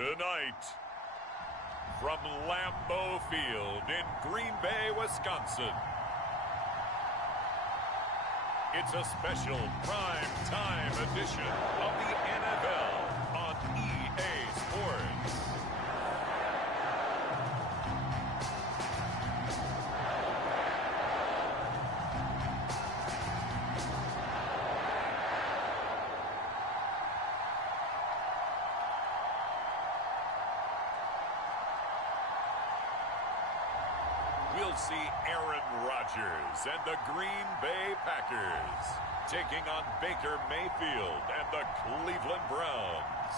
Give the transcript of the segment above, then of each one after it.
Tonight, from Lambeau Field in Green Bay, Wisconsin, it's a special prime time edition of the NFL on EA Sports. We'll see Aaron Rodgers and the Green Bay Packers taking on Baker Mayfield and the Cleveland Browns.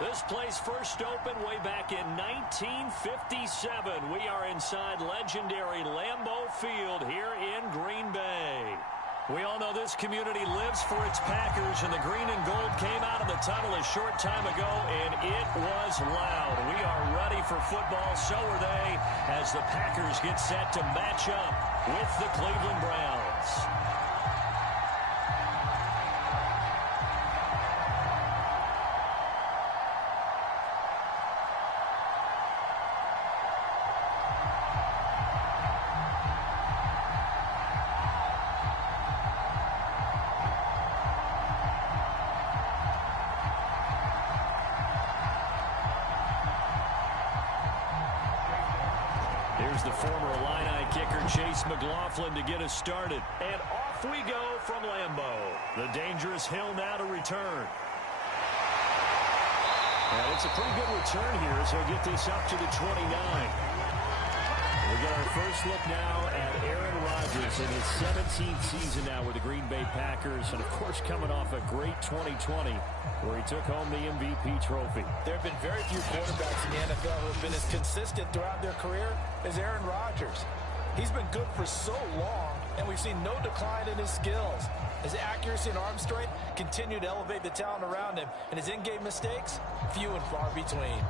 This place first opened way back in 1957. We are inside legendary Lambeau Field here in Green Bay. We all know this community lives for its Packers, and the green and gold came out of the tunnel a short time ago, and it was loud. We are ready for football, so are they, as the Packers get set to match up with the Cleveland Browns. Here's the former Illini kicker, Chase McLaughlin, to get us started. And off we go from Lambeau. The dangerous hill now to return. And it's a pretty good return here as he'll get this up to the 29. We got our first look now at Aaron Rodgers in his 17th season now with the Green Bay Packers. And, of course, coming off a great 2020 where he took home the MVP trophy. There have been very few quarterbacks in the NFL who have been as consistent throughout their career as Aaron Rodgers. He's been good for so long, and we've seen no decline in his skills. His accuracy and arm strength continue to elevate the talent around him, and his in-game mistakes, few and far between.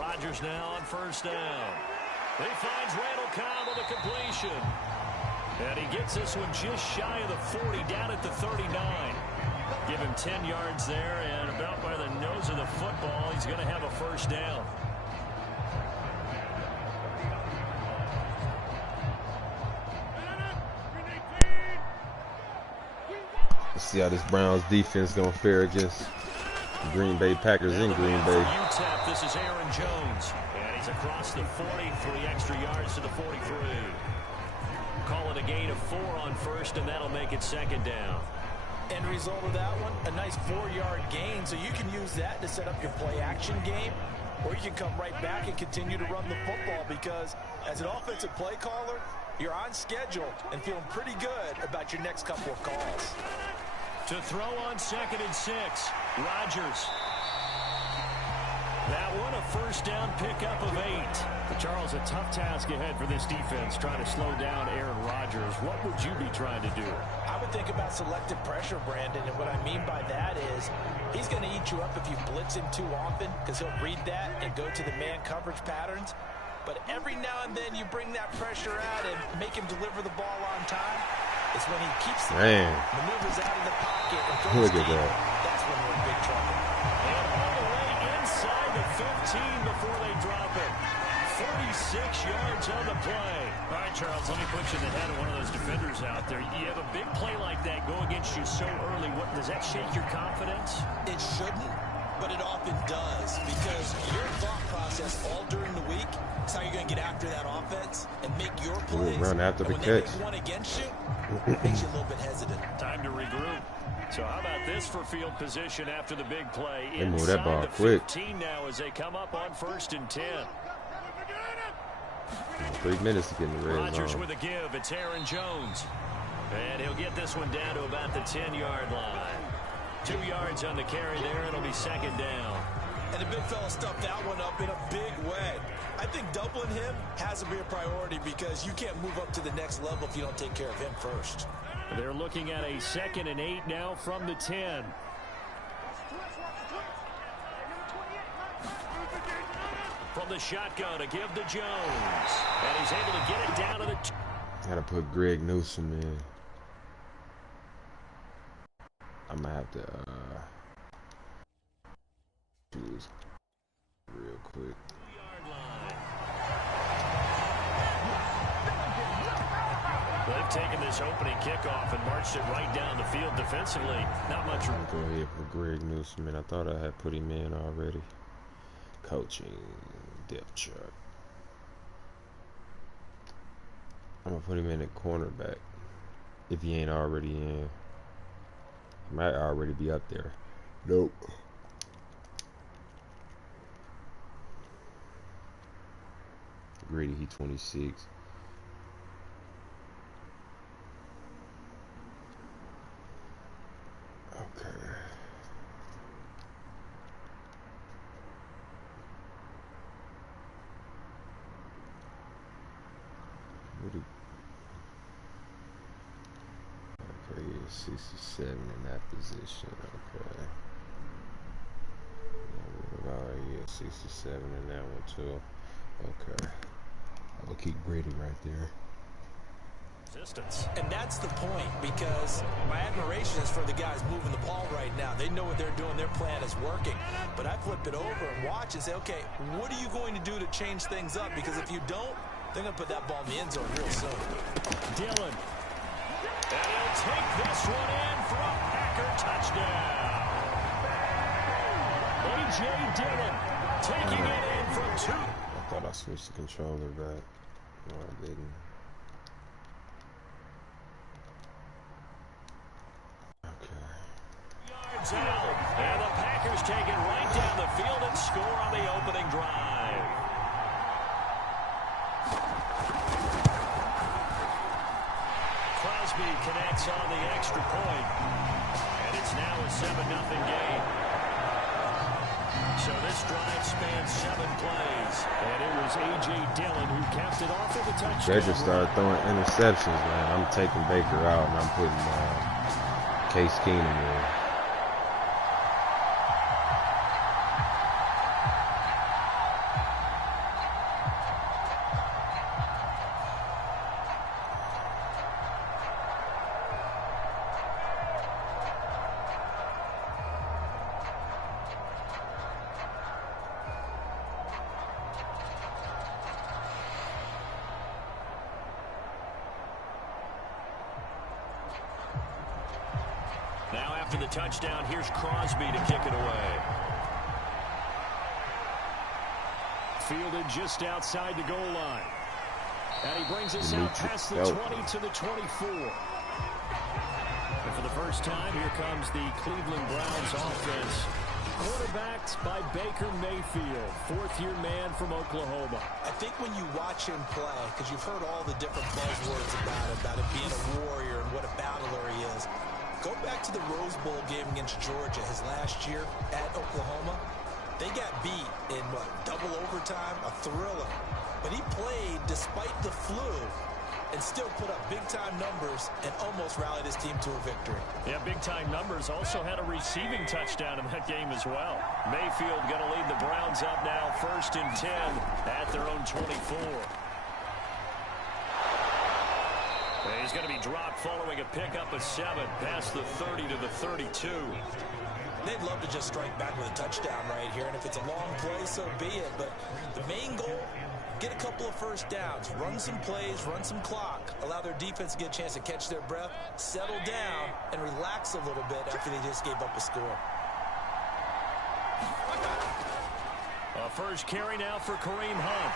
Rodgers now on first down. He finds Randall Cobb with a completion. And he gets this one just shy of the 40, down at the 39. Give him 10 yards there, and about by the nose of the football, he's going to have a first down. Let's see how this Browns defense going to fare against the Green Bay Packers in Green Bay. UTEP, this is Aaron Jones. And he's across the 40, 3 extra yards to the 43. Call it a gain of 4 on first, and that'll make it second down. End result of that one, a nice 4-yard gain, so you can use that to set up your play-action game, or you can come right back and continue to run the football because as an offensive play caller, you're on schedule and feeling pretty good about your next couple of calls. To throw on 2nd and 6, Rodgers. That one a first down pickup of 8. But Charles, a tough task ahead for this defense, trying to slow down Aaron Rodgers. What would you be trying to do? I would think about selective pressure, Brandon, and what I mean by that is he's going to eat you up if you blitz him too often because he'll read that and go to the man coverage patterns. But every now and then you bring that pressure out and make him deliver the ball on time. It's when he keeps the ball, maneuvers out of the pocket, and throws deep. That's when we're in big trouble. And all the way inside the 15 before they drop it. 46 yards on the play. All right, Charles, let me put you in the head of one of those defenders out there. You have a big play like that go against you so early. What does that shake your confidence? It shouldn't, but it often does because your thought process all during the week is how you're going to get after that offense and make your plays. Run after the catch. When they make one against you, it makes you a little bit hesitant. Time to regroup. So how about this for field position after the big play? They move that ball the quick. 15 now as they come up on 1st and 10. 3 minutes to get in the red Rodgers zone. with a give. It's Aaron Jones. And he'll get this one down to about the 10-yard line. 2 yards on the carry there. It'll be second down. And the big fella stuffed that one up in a big way. I think doubling him has to be a priority because you can't move up to the next level if you don't take care of him first. They're looking at a 2nd and 8 now from the 10. from the shotgun to give to Jones. And he's able to get it down to the... Gotta put Greg Newsome in. I'm gonna have to choose real quick. They've taken this opening kickoff and marched it right down the field defensively. Not much. I'll go ahead for Greg Newsome, and I thought I had put him in already. Coaching depth chart. I'm gonna put him in at cornerback if he ain't already in. He might already be up there. Nope. Grady, he 26. Okay. Okay, yeah, 67 in that position. Okay. Alright, yeah, 67 in that one too. Okay. I'll keep Grady right there. And that's the point, because my admiration is for the guys moving the ball right now. They know what they're doing. Their plan is working. But I flip it over and watch and say, okay, what are you going to do to change things up? Because if you don't, they're going to put that ball in the end zone real soon. Dillon. And he'll take this one in for a Packer touchdown. A.J. Dillon taking it in from 2. I thought I switched the controller back. No, I didn't. Yards out. And the Packers take it right down the field and score on the opening drive. Crosby connects on the extra point. And it's now a 7-0 game. So this drive spans 7 plays. And it was A.J. Dillon who capped it off with a touchdown. Baker started throwing interceptions, man. I'm taking Baker out and I'm putting Case Keenum in. After the touchdown, here's Crosby to kick it away. Fielded just outside the goal line. And he brings us out past the 20 to the 24. And for the first time, here comes the Cleveland Browns offense. Quarterbacked by Baker Mayfield, fourth-year man from Oklahoma. I think when you watch him play, because you've heard all the different buzzwords about him being a warrior and what a battler he is. Go back to the Rose Bowl game against Georgia his last year at Oklahoma. They got beat in, what, double overtime? A thriller. But he played despite the flu and still put up big-time numbers and almost rallied his team to a victory. Yeah, big-time numbers. Also had a receiving touchdown in that game as well. Mayfield going to lead the Browns up now, 1st and 10 at their own 24. He's going to be dropped following a pickup of 7 past the 30 to the 32. They'd love to just strike back with a touchdown right here, and if it's a long play, so be it. But the main goal, get a couple of first downs, run some plays, run some clock, allow their defense to get a chance to catch their breath, settle down, and relax a little bit after they just gave up a score. A first carry now for Kareem Hunt.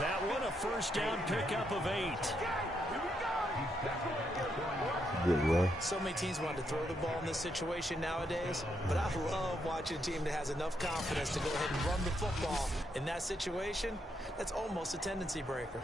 That one a first down pickup of 8. Good run. So many teams want to throw the ball in this situation nowadays, but I love watching a team that has enough confidence to go ahead and run the football. In that situation, that's almost a tendency breaker.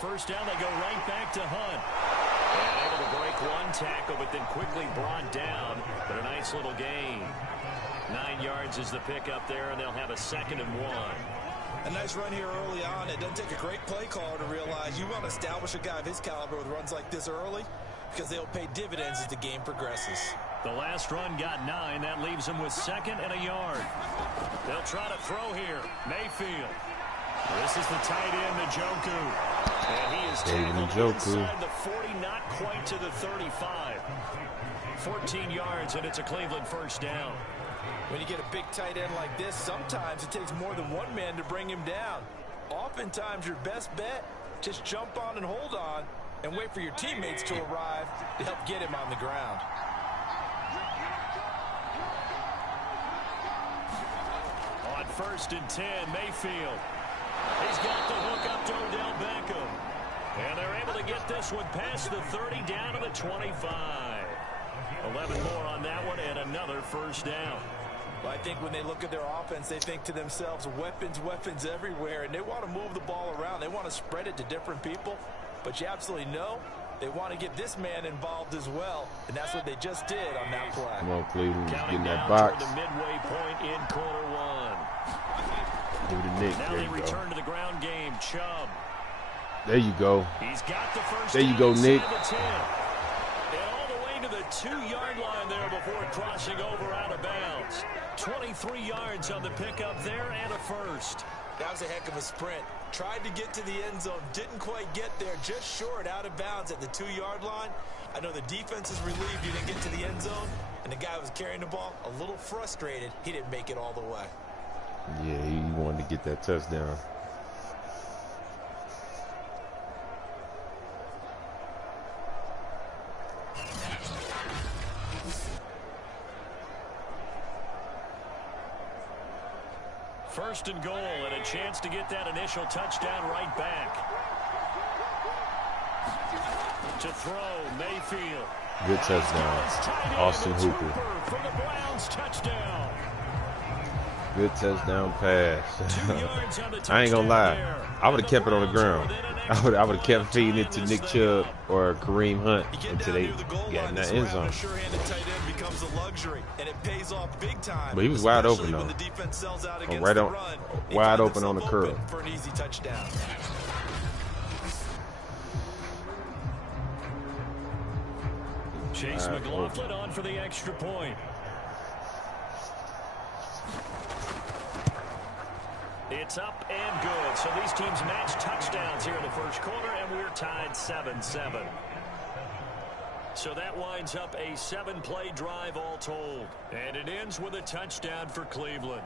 first down. They go right back to Hunt. And able to break one tackle, but then quickly brought down. But a nice little gain. 9 yards is the pickup there, and they'll have a 2nd and 1. A nice run here early on. It doesn't take a great play caller to realize you want to establish a guy of his caliber with runs like this early because they'll pay dividends as the game progresses. The last run got 9. That leaves him with 2nd and a yard. They'll try to throw here. Mayfield. This is the tight end, Njoku. And he is tackled inside the 40, not quite to the 35. 14 yards, and it's a Cleveland first down. When you get a big tight end like this, sometimes it takes more than one man to bring him down. Oftentimes, your best bet, just jump on and hold on and wait for your teammates to arrive to help get him on the ground. On 1st and 10, Mayfield. He's got the hook up to Odell Beckham. And they're able to get this one past the 30 down to the 25. 11 more on that one and another first down. Well, I think when they look at their offense, they think to themselves, weapons, weapons everywhere, and they want to move the ball around. They want to spread it to different people, but you absolutely know they want to get this man involved as well, and that's what they just did on that play. Come on, Cleveland, Counting get in that down box. toward the midway point in quarter 1. Give it to Nick. Now There they you return go. to the ground game. Chubb. There you go. He's got the first There you down go, Nick. inside the 10. And all the way to the 2-yard line there before crossing over out of bounds. 23 yards on the pickup there and a first. That was a heck of a sprint. Tried to get to the end zone, didn't quite get there, just short out of bounds at the 2-yard line. I know the defense is relieved you didn't get to the end zone, and the guy who was carrying the ball a little frustrated. He didn't make it all the way. Yeah, he wanted to get that touchdown. First and goal, and a chance to get that initial touchdown right back. To throw, Mayfield. Good touchdown. Austin Hooper. For the Browns, touchdown. Good touchdown pass. 2 yards on the I ain't gonna touchdown lie. there. I would have kept it on the And the ground. Browns are within an I would have extra kept feeding it to Nick Chubb or Kareem Hunt You get until down they near the goal got in line, that this end route, zone. a sure-handed tight end becomes a luxury, and it pays off big time. But he was wide open, especially though. when the defense sells out against Right the on, run. He wide finds open on the himself curl. open for an easy touchdown. Chase McLaughlin on for the extra point. It's up and good. So these teams match touchdowns here in the first quarter, and we're tied 7-7. So that winds up a 7-play drive all told. And it ends with a touchdown for Cleveland.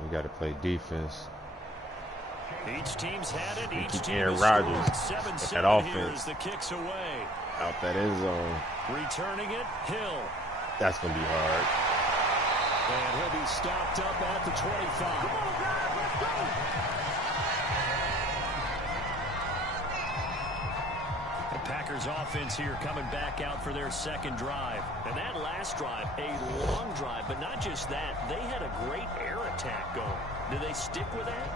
We got to play defense. Each team's had it. Each Keep team Aaron has Rodgers scored. 7-7 that here offense. as the kick's away. Out that end zone. Returning it, Hill. That's going to be hard. And he'll be stopped up at the 25. The Packers offense here coming back out for their second drive. And that last drive, a long drive, but not just that. They had a great air attack going. Do they stick with that?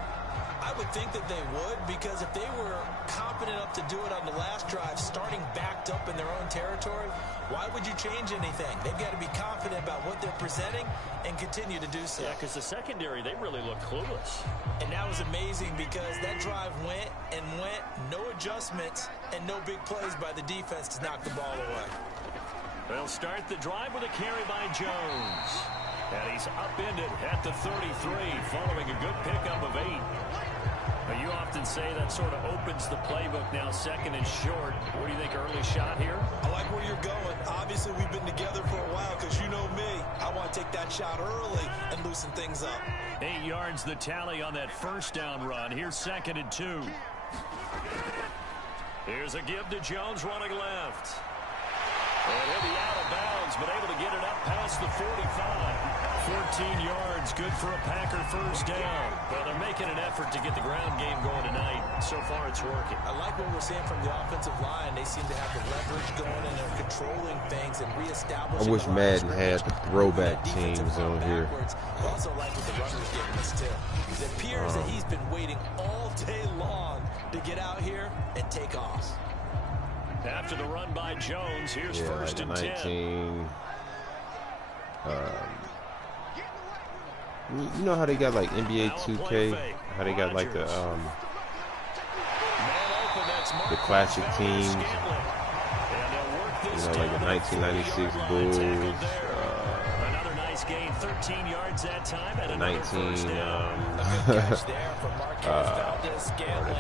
I would think that they would, because if they were confident enough to do it on the last drive, starting backed up in their own territory, why would you change anything? They've got to be confident about what they're presenting and continue to do so. Yeah, because the secondary, they really look clueless. And that was amazing because that drive went and went, no adjustments, and no big plays by the defense to knock the ball away. They'll start the drive with a carry by Jones. And he's upended at the 33 following a good pickup of 8. But you often say that sort of opens the playbook now, second and short. What do you think, early shot here? I like where you're going. Obviously, we've been together for a while because you know me. I want to take that shot early and loosen things up. 8 yards the tally on that first down run. Here's 2nd and 2. Here's a give to Jones running left. And he'll be out of bounds, but able to get it up past the 45. 14 yards, good for a Packer first down. Well, they're making an effort to get the ground game going tonight. So far, it's working. I like what we're seeing from the offensive line. They seem to have the leverage going, and they're controlling things and reestablishing. I wish Madden had the throwback teams on here. I also like what the runner's giving us, too. It appears that he's been waiting all day long to get out here and take off. After the run by Jones, here's first like and 19. 10. You know how they got like NBA 2K? How they got like the classic teams? You know, like the 1996 Bulls. Another nice gain, 13 yards that time, and the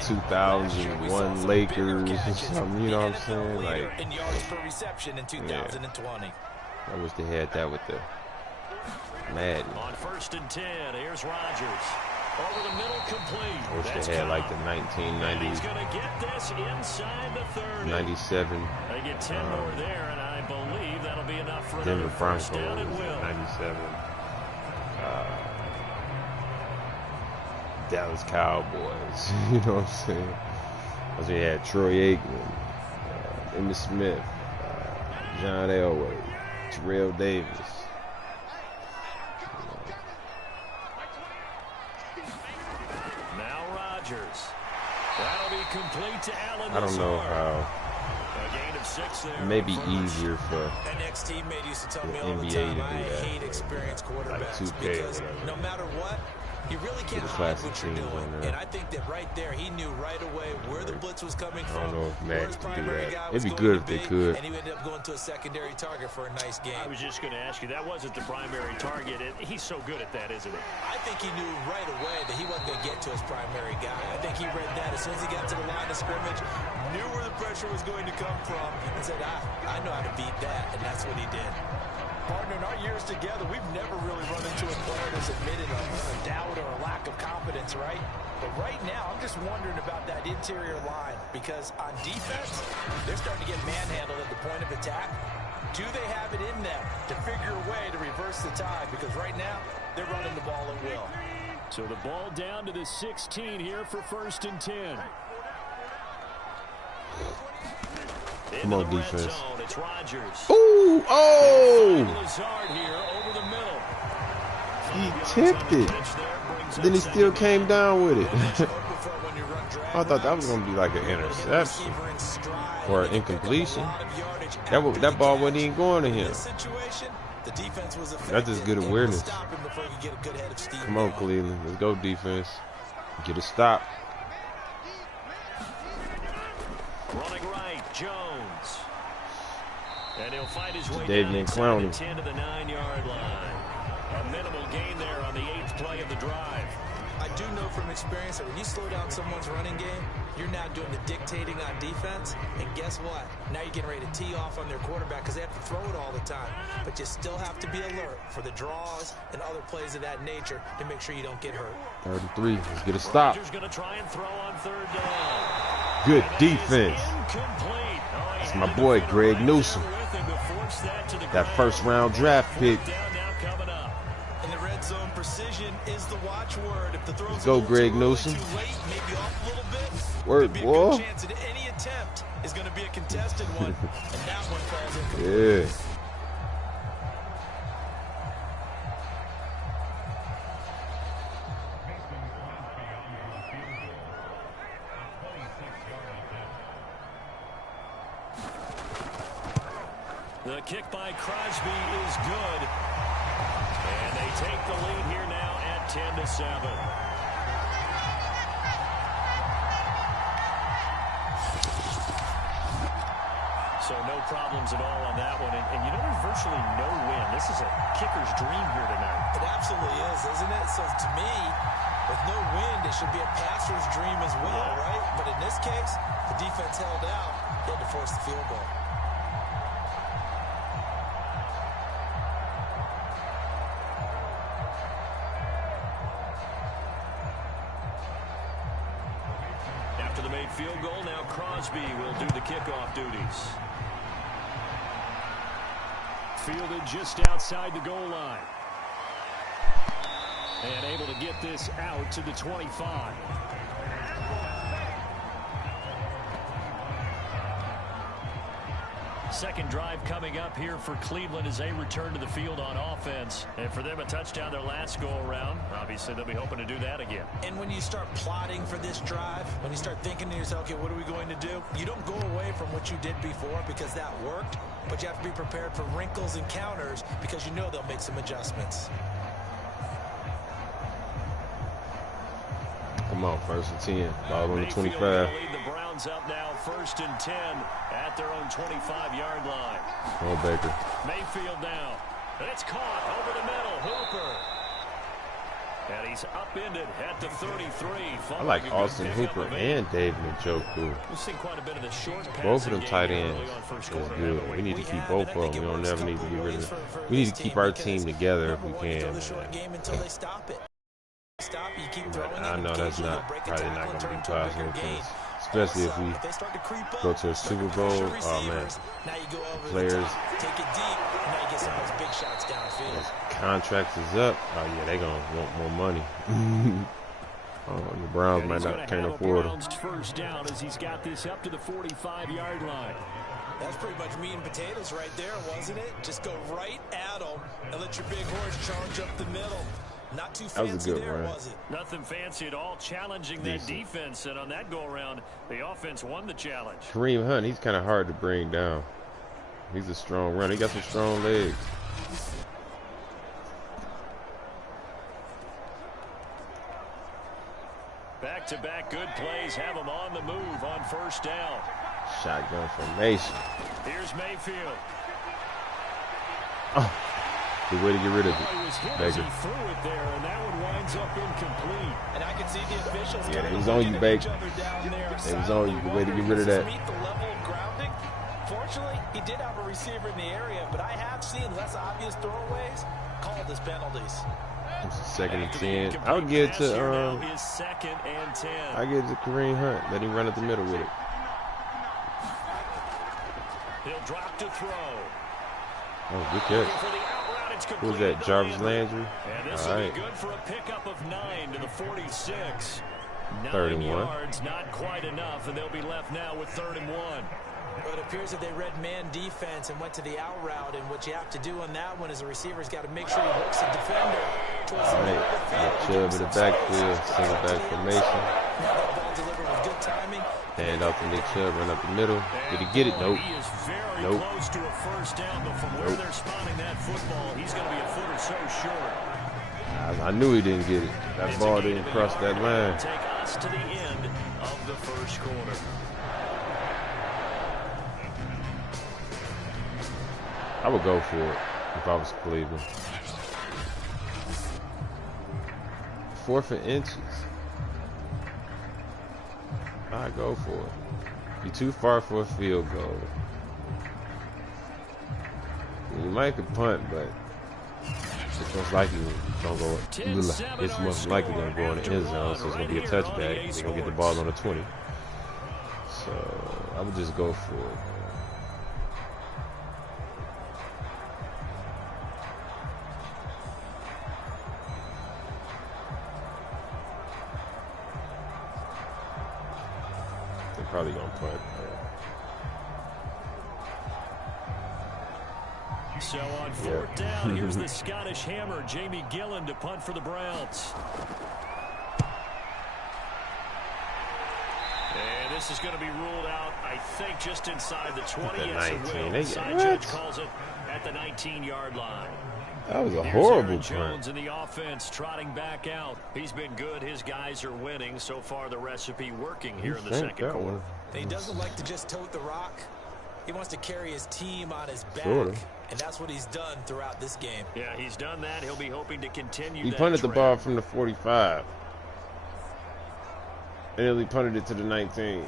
2001 Lakers or something, you know what I'm saying? Like, in yards per reception in 2020. I wish they had that with the Madden. On first and 10, here's Rodgers. Over the middle, complete. I wish they had like the 1990s. He's going to get this inside the 30. 97. They get 10 more there, and I believe that'll be enough for Denver another first down Broncos, and will. 97. Dallas Cowboys. You know what I'm saying? Because they had Troy Aikman, Emmitt Smith, John Elway, Terrell Davis. Now Rodgers. That'll be complete to Allen. I don't know how. A gain of 6 there. It may be easier for An ex-teammate used to tell me the all the NBA time, to do I that. hate experienced quarterbacks Like 2K or because whatever. no matter what, you really can't The hide classic what you're teams doing. on there. And I think that right there, he knew right away where the blitz was coming I from. don't know if where Matt his could do primary that. guy It'd was be going good to if they be, could. And he ended up going to a secondary target for a nice game. I was just going to ask you, that wasn't the primary target. He's so good at that, isn't he? I think he knew right away that he wasn't going to get to his primary guy. I think he read that as soon as he got to the line of scrimmage, knew where the pressure was going to come from, and said, I know how to beat that, and that's what he did. Partner, in our years together, we've never really run into a player that's admitted a doubt or a lack of confidence, right? But right now, I'm just wondering about that interior line, because on defense, they're starting to get manhandled at the point of attack. Do they have it in them to figure a way to reverse the tide? Because right now, they're running the ball at will. So the ball down to the 16 here for first and 10. Come on, defense. It's Rodgers. Ooh, oh! Lazard here over the middle. He tipped it. Then he still came down with it. I thought that was going to be like an interception or an incompletion. That ball wasn't even going to him. That's just good awareness. Come on, Cleveland. Let's go, defense. Get a stop. Running right, Jones. And he'll find his way David down and Clowney. 10 to the 9-yard line. A minimal gain there on the 8th play of the drive. I do know from experience that when you slow down someone's running game, you're now doing the dictating on defense. And guess what? Now you're getting ready to tee off on their quarterback because they have to throw it all the time. But you still have to be alert for the draws and other plays of that nature to make sure you don't get hurt. 33. Let's get a stop. Rodgers going to try and throw on 3rd down. Good defense. That's my boy, Greg Newsome. That first-round draft pick. In the red zone, precision is the watchword. If the throws Let's go, Greg Newsome. too late, maybe off a little bit, Word, be a boy. good chance that any attempt is going to be a contested one, and that one falls incomplete. Yeah. The kick by Crosby is good. And they take the lead here now at 10-7. So no problems at all on that one. And you know, there's virtually no wind. This is a kicker's dream here tonight. It absolutely is, isn't it? So to me, with no wind, it should be a passer's dream as well, right? But in this case, the defense held out. They had to force the field goal. After the made field goal, now Crosby will do the kickoff duties. fielded just outside the goal line. And able to get this out to the 25. Second drive coming up here for Cleveland as they return to the field on offense. And for them, a touchdown their last go-around. Obviously, they'll be hoping to do that again. And when you start plotting for this drive, when you start thinking to yourself, okay, what are we going to do? You don't go away from what you did before because that worked, but you have to be prepared for wrinkles and counters because you know they'll make some adjustments. Come on, 1st and 10. Ball on the 25. Lead the Browns up now, 1st and 10 at their own 25-yard line. Oh, Baker. Mayfield now. And it's caught over the middle. Hooper. And he's upended at the 33. I like Austin Hooper and David Njoku. We've seen quite a bit of the short both of them tight ends is good. We need to keep both of them. We don't never need to get rid of them. We need to keep our team together if we can. I know that's probably not going to be possible, because especially if we go to a Super Bowl. Oh man, players, contracts is up. Oh yeah, they gonna want more money. The Browns might not can't afford them. First down as he's got this up to the 45-yard line. That's pretty much meat and potatoes right there, wasn't it? Just go right at them and let your big horse charge up the middle. Not too fancy there, was it? Nothing fancy at all, challenging that defense, and on that go-around, the offense won the challenge. Kareem Hunt, he's kind of hard to bring down. He's a strong runner. He got some strong legs. Back-to-back good plays have him on the move on first down. Shotgun formation. Here's Mayfield. Oh. Good way to get rid of it. Baker. He threw it there, and that one winds up incomplete. And I can see the officials. Yeah, it was on you, Baker. It was on you. Good way to get rid of that. Meet the level of grounding. Fortunately, he did have a receiver in the area, but I have seen less obvious throwaways called as penalties. It's a 2nd and 10. I would give it to his 2nd and 10. I give it to Kareem Hunt. Let him run up the middle with it. He'll drop to throw. Oh, good catch. Who was that? Jarvis Landry? All right. Good for a pickup of 9 to the 46. 31. 9 yards, not quite enough, and they'll be left now with 3rd and 1. Well, it appears that they read man defense and went to the out route, and what you have to do on that one is the receiver's got to make sure he works the defender towards the middle of the field. Chubb in the backfield, single back formation. That ball delivered with good timing. Hand off to Nick Chubb, run up the middle. Did he get it? Nope. He is very close to a first down, but from where they're spotting that football, he's going to be a foot or so short. I knew he didn't get it. That ball didn't cross that line. Take us to the end of the first quarter. I would go for it if I was Cleveland. 4th and inches. I'd go for it. You're too far for a field goal. You might could punt, but it's most likely gonna go. It's most likely gonna go in the end zone, so it's gonna be a touchback. They're gonna get the ball on the 20. So I would just go for it. Probably gonna punt. So on 4th down, here's the Scottish Hammer, Jamie Gillen, to punt for the Browns. And this is going to be ruled out, I think, just inside the 20. The 19. The side judge calls it at the 19-yard line. That was a horrible punt. Jones in the offense trotting back out. He's been good. His guys are winning. So far, the recipe working here in the second quarter. He doesn't like to just tote the rock. He wants to carry his team on his back. And that's what he's done throughout this game. Yeah, he's done that. He'll be hoping to continue. He punted the ball from the 45. And then he punted it to the 19.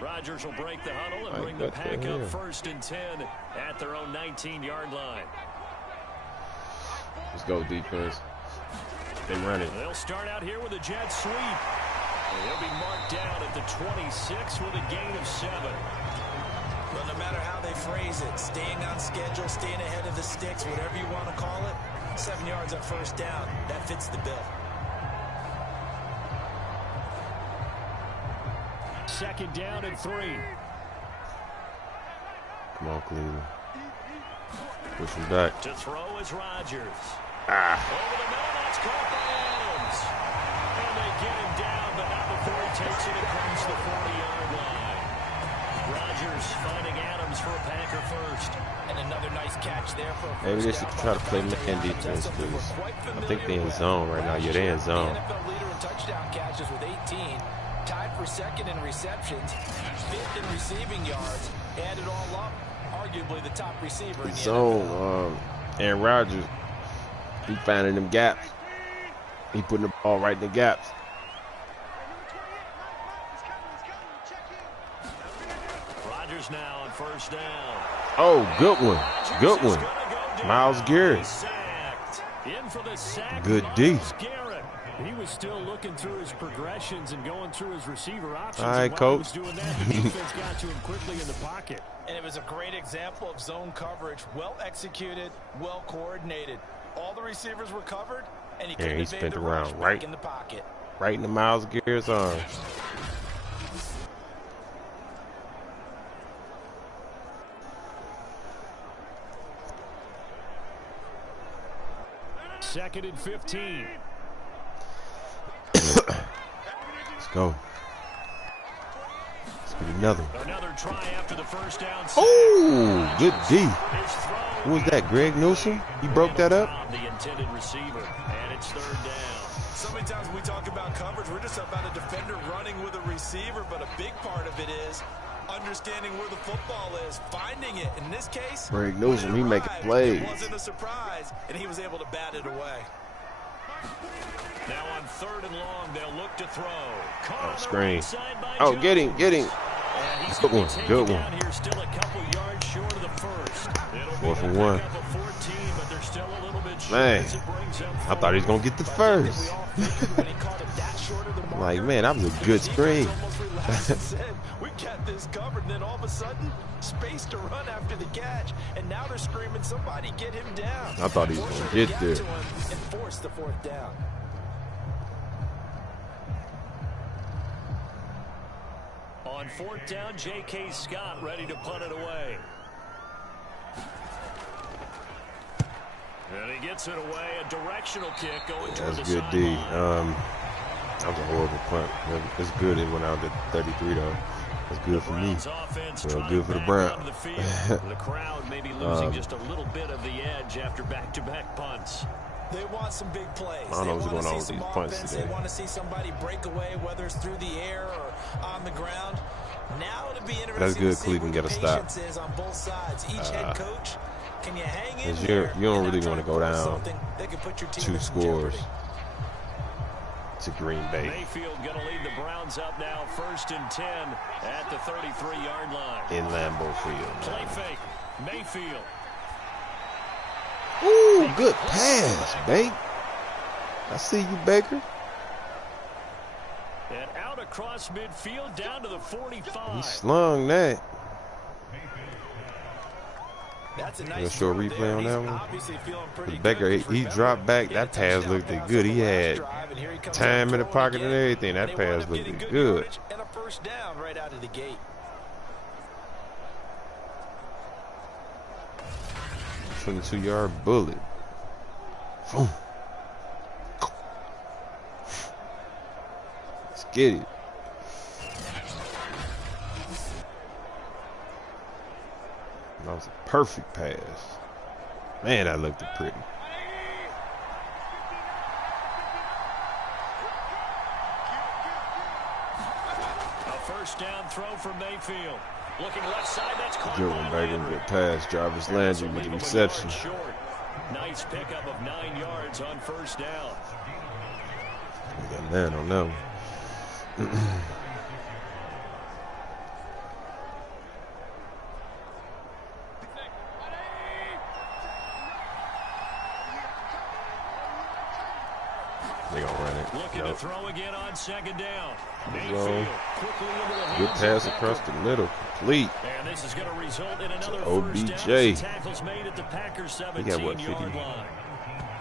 Rodgers will break the huddle and bring the pack up 1st and 10 at their own 19-yard line. Let's go, defense. They run it. They'll start out here with a jet sweep. And he'll be marked down at the 26 with a gain of 7. Well, no matter how they phrase it, staying on schedule, staying ahead of the sticks, whatever you want to call it, 7 yards on first down, that fits the bill. Second down and 3. Come on, Cleveland. Push him back. To throw is Rodgers. Ah. Over the middle, that's caught by Adams. And they get him down, but not before he takes it across the 40-yard line. Rodgers finding Adams for a Packer first. And another nice catch there for a Maybe they first should down. try to play man defense because I think they're in zone right now. Yeah, they're in zone. The NFL leader in touchdown catches with 18. Tied for second in receptions, 5th in receiving yards. Add it all up, arguably the top receiver in the Zone. Aaron Rodgers, he finding them gaps. He putting the ball right in the gaps. Rodgers now on first down. Oh, good one. Good one. Myles Garrett. In for the sack. Good D. He was still looking through his progressions and going through his receiver options. All right, while coach. he was doing that, the defense got to him quickly in the pocket. And it was a great example of zone coverage. Well executed, well coordinated. All the receivers were covered, and he couldn't evade the rush back in the pocket. Right in the Myles Garrett's arms. Second and 15. Let's go. Let's get another one. Another try after the first down. Oh, good D. Who was that, Greg Newsom? He broke that up? The intended receiver, and it's third down. So many times when we talk about coverage, we're just about a defender running with a receiver, but a big part of it is understanding where the football is, finding it. In this case, Greg Newsom, he making plays. It wasn't a surprise, and he was able to bat it away. Now on third and long, they'll look to throw. Oh, screen. Oh, get him, get him. Good one, good one. Here, still a couple yards short of the first. 4th and 1. Man, I thought he was going to get the first. I'm like, man, that was a good screen. We got this covered, and then all of a sudden, space to run after the catch, and now they're screaming, somebody get him down. I thought he was going to get there. And force the 4th down. On 4th down, J.K. Scott ready to punt it away. And he gets it away, a directional kick going toward the That's good D. sideline. That was a horrible punt. It's good it went out to 33, though. That's good for me. Well, good for the Browns. The crowd may be losing just a little bit of the edge after back-to-back punts. They want some big plays. I don't know what's going on with these punts today. They want to see somebody break away, whether it's through the air or on the ground. Now it'll be interesting. That's good. To see Cleveland got to stop. is on both sides. Each head coach, can you hang in You there? don't really want to go down that can put your team 2 in some scores jeopardy. to Green Bay. Mayfield going to lead the Browns up now, 1st and 10 at the 33-yard line. In Lambeau Field. Play fake. Mayfield. Ooh, good pass, Baker. I see you, Baker. And out across midfield down to the 45. He slung that. That's a nice Gonna show a throw replay there. on that He's one. obviously feeling pretty But Baker, good. he dropped back. That pass looked good. He had time in the pocket and everything. That pass looked good. And a first down right out of the gate. 22-yard bullet. Boom. Let's get it. That was a perfect pass. Man, that looked pretty. A first down throw for Mayfield. Looking left side, that's caught Good by one, Baker. Landry. Good pass. Jarvis Landry with the reception. Short. Nice pickup of 9 yards on first down. We got man on that one. They gonna run it. Looking to throw again on second down. Mayfield quickly into the good pass across the middle, complete. And this is going to result in another OBJ. first down. Tackles made at the Packers 17-yard line.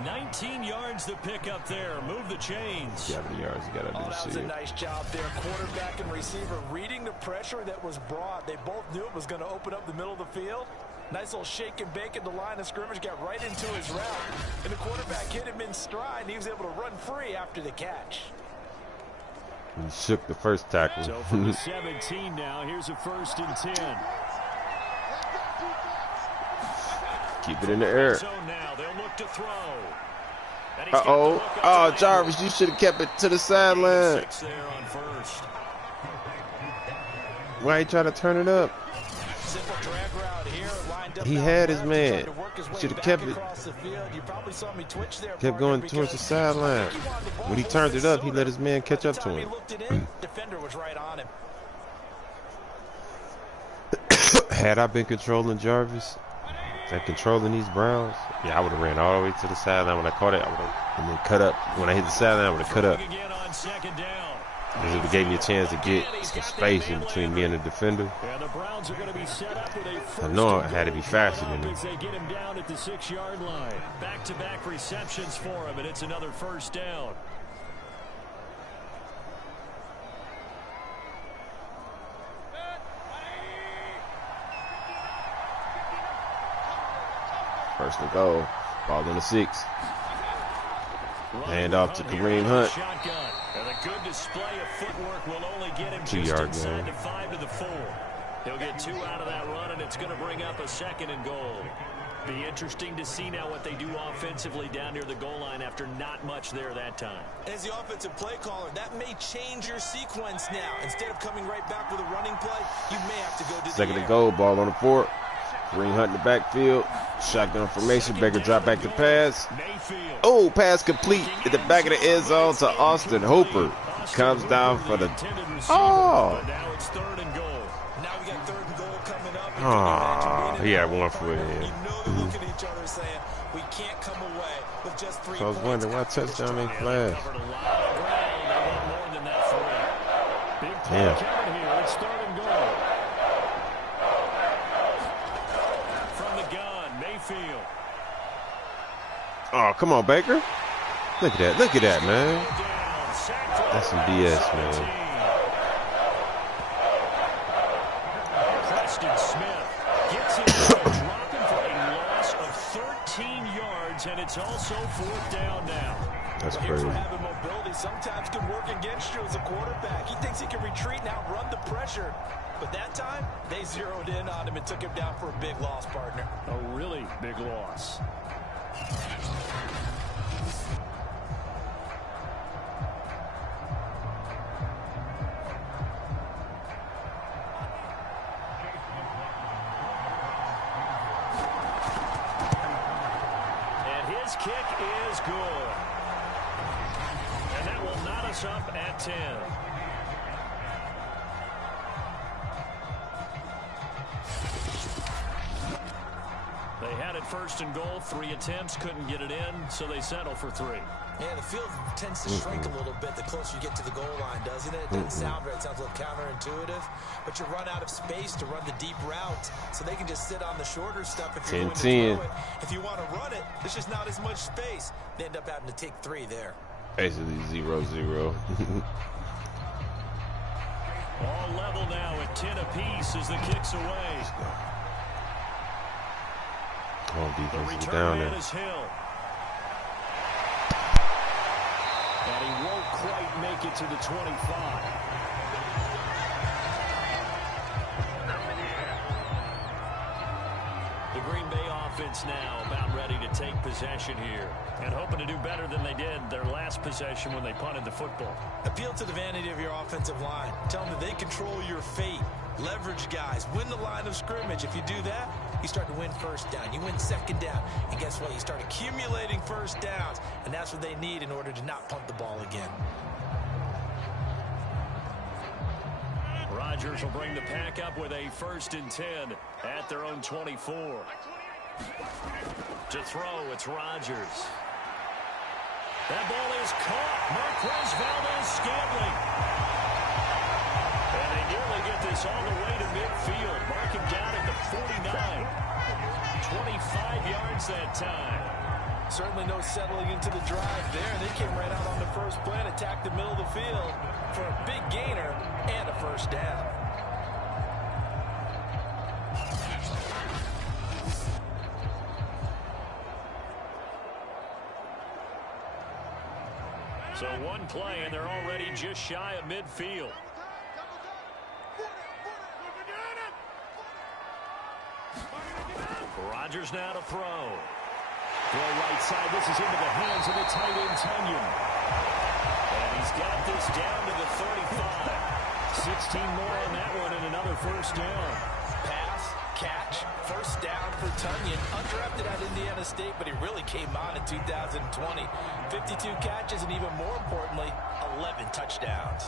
19 yards the pick up there. Move the chains. 70 yards. You gotta do that was a nice job there. Quarterback and receiver reading the pressure that was brought. They both knew it was going to open up the middle of the field. Nice little shake and bake at the line of scrimmage. Got right into his route. And the quarterback hit him in stride. And he was able to run free after the catch. He shook the first tackle. So from the 17 now, here's a 1st and 10. Keep it in the air. So now they'll look to throw. Uh-oh. Oh, Jarvis, you should have kept it to the sideline. Why he try to turn it up? He had his man. Should have kept it. Kept going towards the sideline. When he turned it up, he let his man catch up to him. Defender was right on him. Had I been controlling Jarvis and controlling these Browns, yeah, I would have ran all the way to the sideline. When I caught it, I would have, and then cut up. When I hit the sideline, I would have cut up. Because it gave me a chance to get some space in between me and the defender. I know I had to be faster than him. They get him down at the 6-yard line. Back-to-back receptions for him, and it's another first down. First and goal. Ball in the 6. Hand off to Kareem Hunt. And a good display of footwork will only get him 2 just yard inside gain. the 5 to the 4. He'll get 2 out of that run, and it's going to bring up a 2nd and goal. Be interesting to see now what they do offensively down near the goal line after not much there that time. As the offensive play caller, that may change your sequence now. Instead of coming right back with a running play, you may have to go to the 2nd and goal. Ball on the 4. Kareem Hunt in the backfield. Shotgun formation. Baker drop back to pass. Oh, pass complete at the back of the end zone to Austin Hooper. Comes down for the. Oh. Now it's 3rd and goal. Now we got 3rd and goal coming up. Oh, he had 1 foot in. You know they're looking at each other saying, we can't come away with just 3 So I was wondering why touchdown ain't flash. Damn. Here. It's 3rd and goal. From the gun, Mayfield. Oh, come on, Baker. Look at that. Look at that, man. That's some BS, man. Preston Smith gets it, dropping for a loss of 13 yards, and it's also 4th down now. That's Here's crazy. where having mobility sometimes can work against you as a quarterback. He thinks he can retreat and outrun the pressure. But that time, they zeroed in on him and took him down for a big loss, partner. A really big loss. And his kick is good. And that will knot us up at 10. They had it 1st and goal, 3 attempts, couldn't get it in, so they settle for 3. Yeah, the field tends to shrink a little bit the closer you get to the goal line, doesn't it? It doesn't sound right. It sounds a little counterintuitive. But you run out of space to run the deep route, so they can just sit on the shorter stuff if you're going to throw it. If you want to run it, there's just not as much space. They end up having to take 3 there. Basically 0-0. All level now at 10 apiece as the kick's away. Oh, defense is down there. Is Hill. And he won't quite make it to the 25. The Green Bay offense now about ready to take possession here and hoping to do better than they did their last possession when they punted the football. Appeal to the vanity of your offensive line. Tell them that they control your fate. Leverage guys. Win the line of scrimmage. If you do that, you start to win 1st down. You win 2nd down. And guess what? You start accumulating 1st downs. And that's what they need in order to not punt the ball again. Rodgers will bring the pack up with a 1st and 10 at their own 24. To throw, it's Rodgers. That ball is caught Valdez-Scantling. And they nearly get this all the way to midfield. Marking down at the 49. 25 yards that time. Certainly no settling into the drive there. They came right out on the first play and attacked the middle of the field for a big gainer and a first down. So one play, and they're already just shy of midfield. Rodgers now to throw. Throw right side. This is into the hands of the tight end, Tunyon. And he's got this down to the 35. 16 more on that one and another first down. Pass, catch, first down for Tunyon. Undrafted at Indiana State, but he really came on in 2020. 52 catches and even more importantly, 11 touchdowns.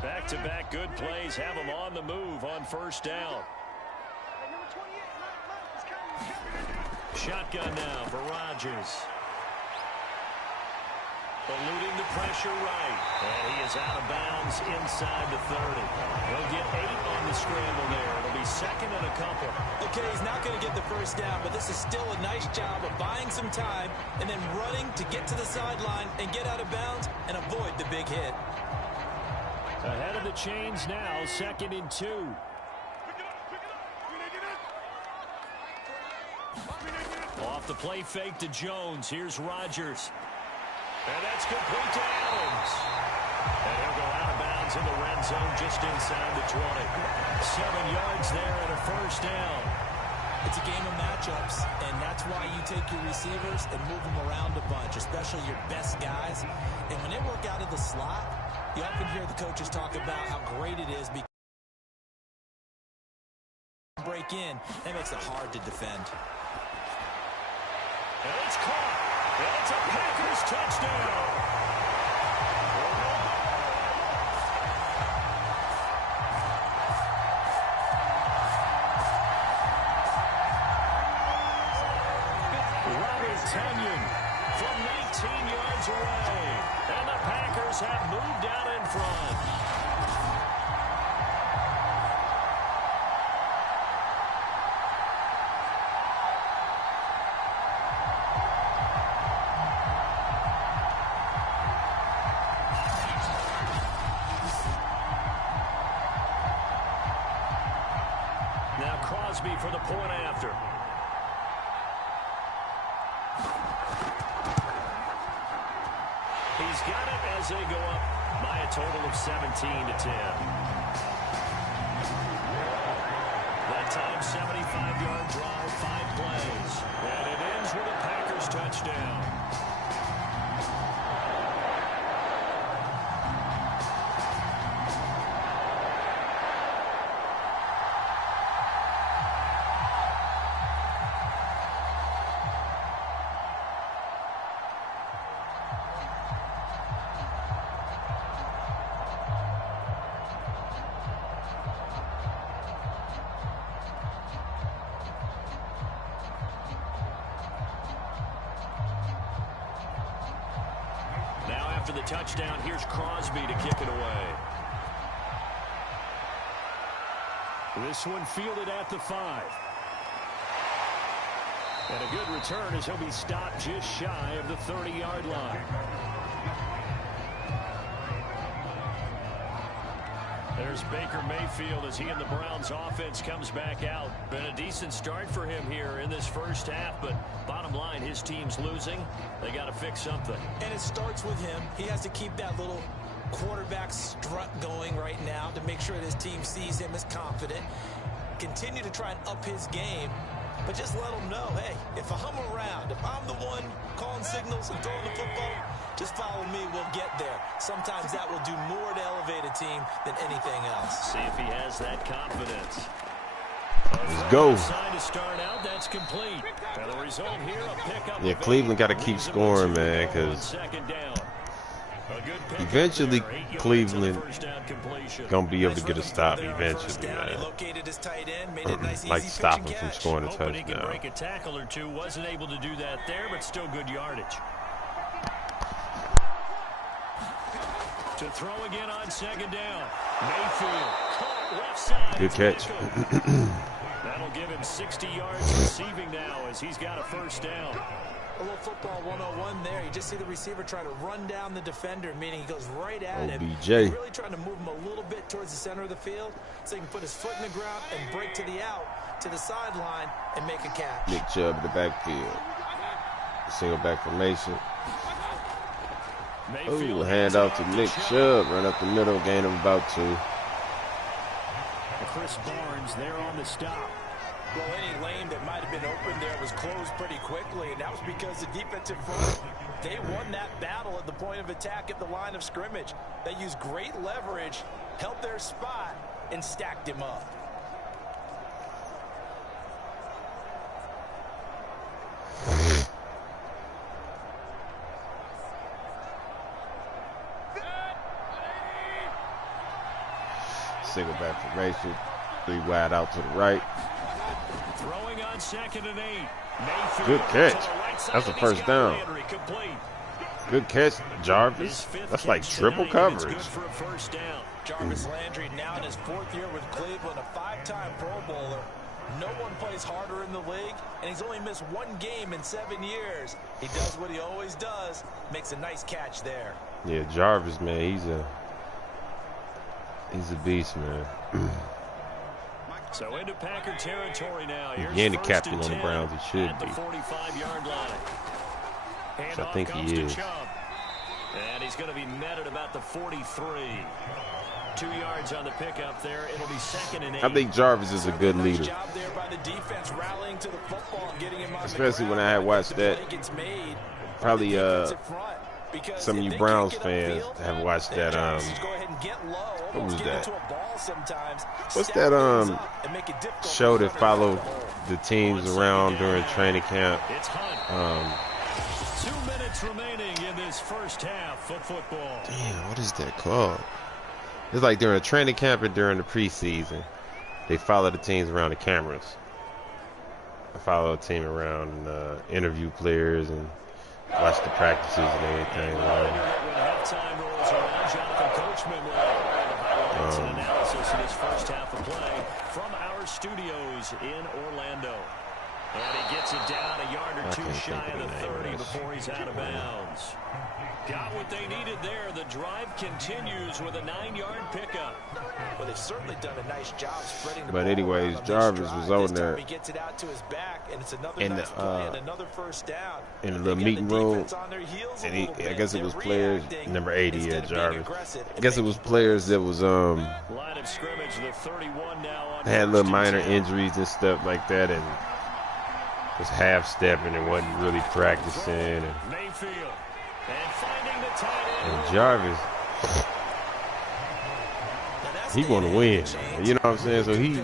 Back-to-back good plays have them on the move on first down. Shotgun now for Rodgers. Eluding the pressure right. And he is out of bounds inside the 30. He'll get 8 on the scramble there. It'll be second and a couple. Okay, he's not going to get the first down, but this is still a nice job of buying some time and then running to get to the sideline and get out of bounds and avoid the big hit. Ahead of the chains now, second and 2. Off the play fake to Jones. Here's Rodgers. And that's complete to Adams. And he'll go out of bounds in the red zone just inside the 20. 7 yards there and a first down. It's a game of matchups, and that's why you take your receivers and move them around a bunch, especially your best guys. And when they work out of the slot, you often hear the coaches talk about how great it is because break in, that makes it hard to defend. And it's caught. And it's a Packers touchdown. Robert Tunyon from 19 yards away. And the Packers have moved out in front. For the point after. He's got it as they go up by a total of 17-10. That time, 75-yard drive, 5 plays. And it ends with a Packers touchdown. After the touchdown, here's Crosby to kick it away. This one fielded at the 5. And a good return as he'll be stopped just shy of the 30-yard line. There's Baker Mayfield as he and the Browns offense comes back out. Been a decent start for him here in this first half, but bottom line, his team's losing. They got to fix something. And it starts with him. He has to keep that little quarterback strut going right now to make sure that his team sees him as confident. Continue to try and up his game, but just let him know, hey, if I'm around, if I'm the one calling signals and throwing the football, just follow me, we'll get there. Sometimes that will do more to elevate a team than anything else. See if he has that confidence. Let's go. To start out, that's complete. And the result here, a pickup. Yeah, Cleveland got to keep scoring, man, because Eventually, Cleveland gonna be able to get a stop. Eventually, man. Like stop him from scoring a touchdown. Break a tackle or two. Wasn't able to do that there, but still good yardage. To throw again on second down. Mayfield caught left side. Good catch. That'll give him 60 yards receiving now as he's got a first down. A little football 101 there. You just see the receiver try to run down the defender, meaning he goes right at him. OBJ. He's really trying to move him a little bit towards the center of the field so he can put his foot in the ground and break to the out, to the sideline, and make a catch. Nick Chubb in the backfield. Single back formation. Ooh, hand out to Nick Chubb. Run up the middle, gain of about 2. Chris Barnes there on the stop. Well, any lane that might have been open there was closed pretty quickly, and that was because the defensive front, they won that battle at the point of attack at the line of scrimmage. They used great leverage, held their spot, and stacked him up. Single back formation. 3 wide out to the right. Throwing on 2nd and 8. Mayfield Good catch. Right, That's the first down. Good catch, Jarvis. That's like triple coverage. Good for a first down. Jarvis Landry now in his 4th year with Cleveland, a 5-time Pro Bowler. No one plays harder in the league, and he's only missed 1 game in 7 years. He does what he always does, makes a nice catch there. Yeah, Jarvis, man, he's a beast, man. So into Packer territory now. He's handicapped on the Browns. He should be. The 45-yard line. Which I think he is. And he's going to be met at about the 43. 2 yards on the pickup there. It'll be 2nd and 8. I think Jarvis is a good leader. Especially when I had watched that. Probably some of you Browns fans have watched that. What was that? What's that show that followed the teams around during training camp? 2 minutes remaining in this first half of football. Damn, what is that called? It's like during training camp and during the preseason. They follow the teams around the cameras. I follow a team around and interview players and watch the practices and everything. Analysis in his first half of play from our studios in Orlando. And he gets it down a yard or 2 shy of the 30 before he's out of bounds. Got what they needed there. The drive continues with a 9-yard pickup. Well, they've certainly done a nice job spreading the ball. But anyways, Jarvis was on there. He gets it out to his back, and it's another nice play and another first down. In the little meeting room, and I guess it was players, number 80, yeah, Jarvis. I guess it was players that was line of scrimmage, the 31 now on had little minor injuries and stuff like that, and was half-stepping and wasn't really practicing. And Jarvis, he want to win. You know what I'm saying? So he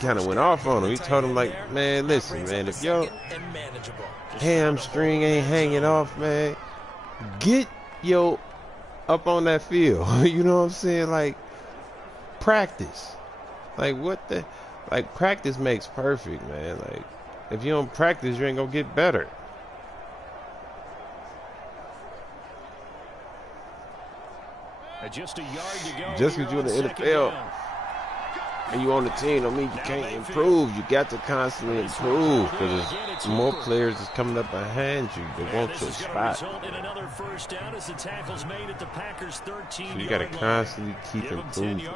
kind of went off on him. He told him, like, man, listen, man, if your hamstring ain't hanging off, man, get yo up on that field. You know what I'm saying? Like, practice. Like, what the? Like, practice makes perfect, man. Like, if you don't practice, you ain't going to get better. Just a yard to go. Just because you're in the NFL and you on the team don't mean you can't improve. You got to constantly improve because there's more players that's coming up behind you. They want your spot. So you got to constantly keep improving.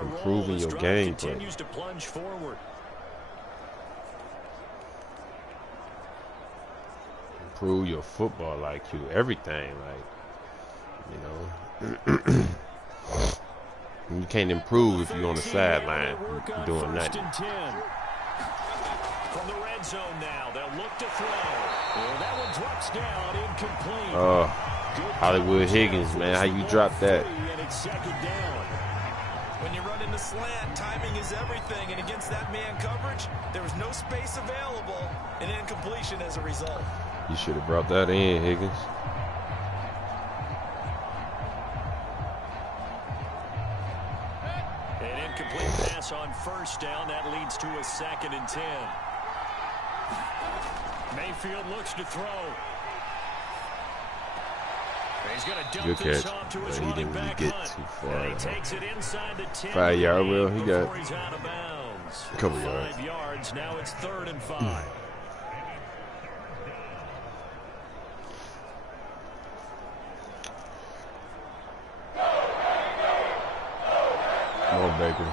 Improving your gameplay. Improve your football IQ, everything, like. You know, you can't improve if you're on the sideline doing nothing. From the red zone now, they'll look to throw. That one drops down, incomplete. Hollywood Higgins, man, how you drop that? And it's 2nd down. When you run into slant, timing is everything, and against that man coverage, there was no space available, and incompletion as a result. You should have brought that in, Higgins. first down. That leads to a 2nd and 10. Mayfield looks to throw. He's going to dump this off to his running back Hunt. And he takes it inside the 10. 5-yard wheel. He got he's out of bounds. a couple yards. 5 yards. Now it's 3rd and 5. Come on, Baker.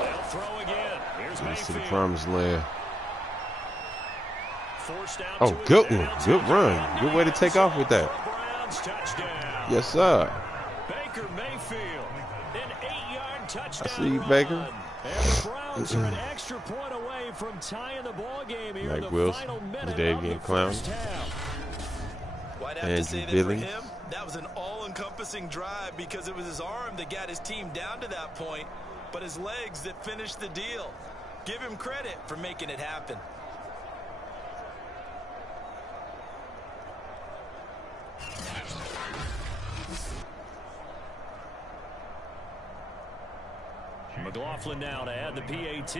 They'll throw again. Here's Let's see the Mayfield. promised land. Oh, good one. Good run. Good way to take off with that. Yes, sir. Baker Mayfield, an 8-yard touchdown. I see you, Baker. And the Browns are an extra point away from tying the ball game here in the final minute of the first half. Why'd I have to say that for him? That was an all-encompassing drive because it was his arm that got his team down to that point, but his legs that finished the deal. Give him credit for making it happen. McLaughlin now to add the PAT.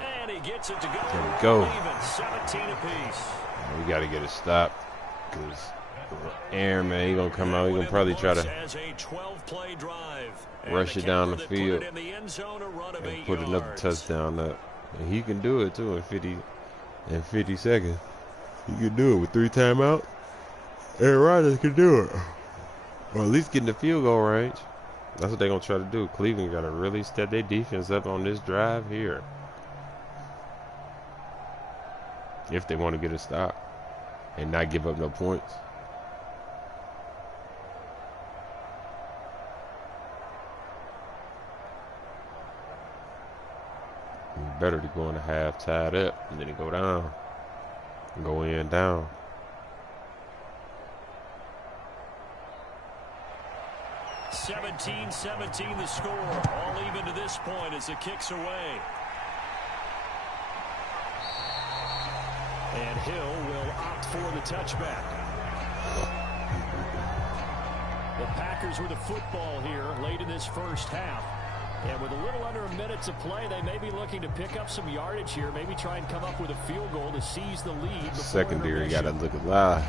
And he gets it to go. There we go. Even 17 apiece. We got to get a stop because Aaron, man, he going to come out. He going to probably try to rush it down the field and put another touchdown up. And he can do it, too, in 50 seconds. He can do it with 3 timeouts. Aaron Rodgers can do it. Or at least get in the field goal range. That's what they're going to try to do. Cleveland got to really step their defense up on this drive here. If they want to get a stop and not give up no points. Better to go in the half tied up and then go down. Go in down. (17-17) the score. All even to this point as the kick's away. And Hill will opt for the touchback. The Packers with the football here late in this first half. And with a little under a minute to play, they may be looking to pick up some yardage here. Maybe try and come up with a field goal to seize the lead. Secondary got to look alive.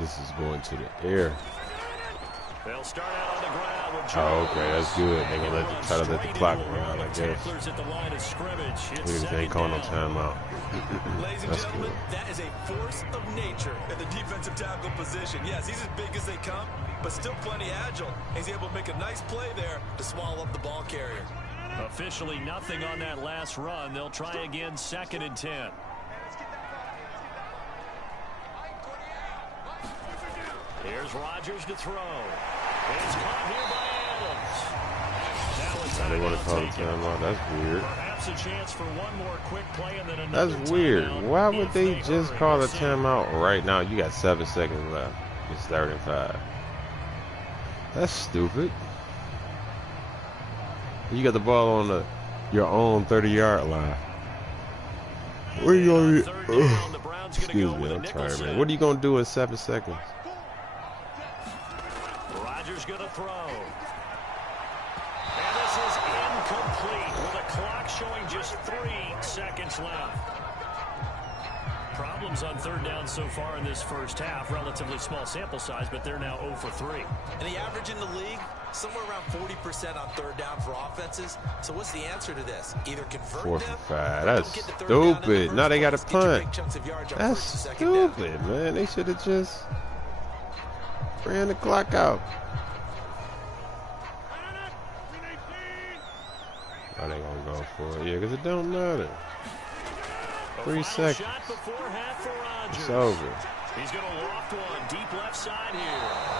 This is going to the air. They'll start out on the ground with oh, okay, that's good. They're going to try to let the clock run, I guess. Niggas ain't calling no timeout. Ladies and gentlemen, that is a force of nature at the defensive tackle position. Yes, he's as big as they come, but still plenty agile. He's able to make a nice play there to swallow up the ball carrier. Officially nothing on that last run. They'll try again, 2nd and 10. Here's Rodgers to throw. It's caught here by Adams. They want to call the timeout. That's weird. Perhaps a chance for one more quick play and then another. That's weird. Why would they just call a timeout right now? You got 7 seconds left. It's 3rd and 5. That's stupid. You got the ball on your own 30-yard line. What are you going to do? Excuse me, I'm tired, man. What are you going to do in 7 seconds? Rodgers going to throw. And this is incomplete with the clock showing just 3 seconds left. Problems on 3rd down so far in this first half. Relatively small sample size, but they're now 0 for 3. And the average in the league, somewhere around 40% on 3rd down for offenses. So what's the answer to this? Either convert 4 for 5. That's stupid. Now they got a punt. That's stupid, man. They should have just ran the clock out. Oh, they gonna go for it. Yeah, because it don't matter. 3 seconds. It's over. He's going to loft one deep left side here.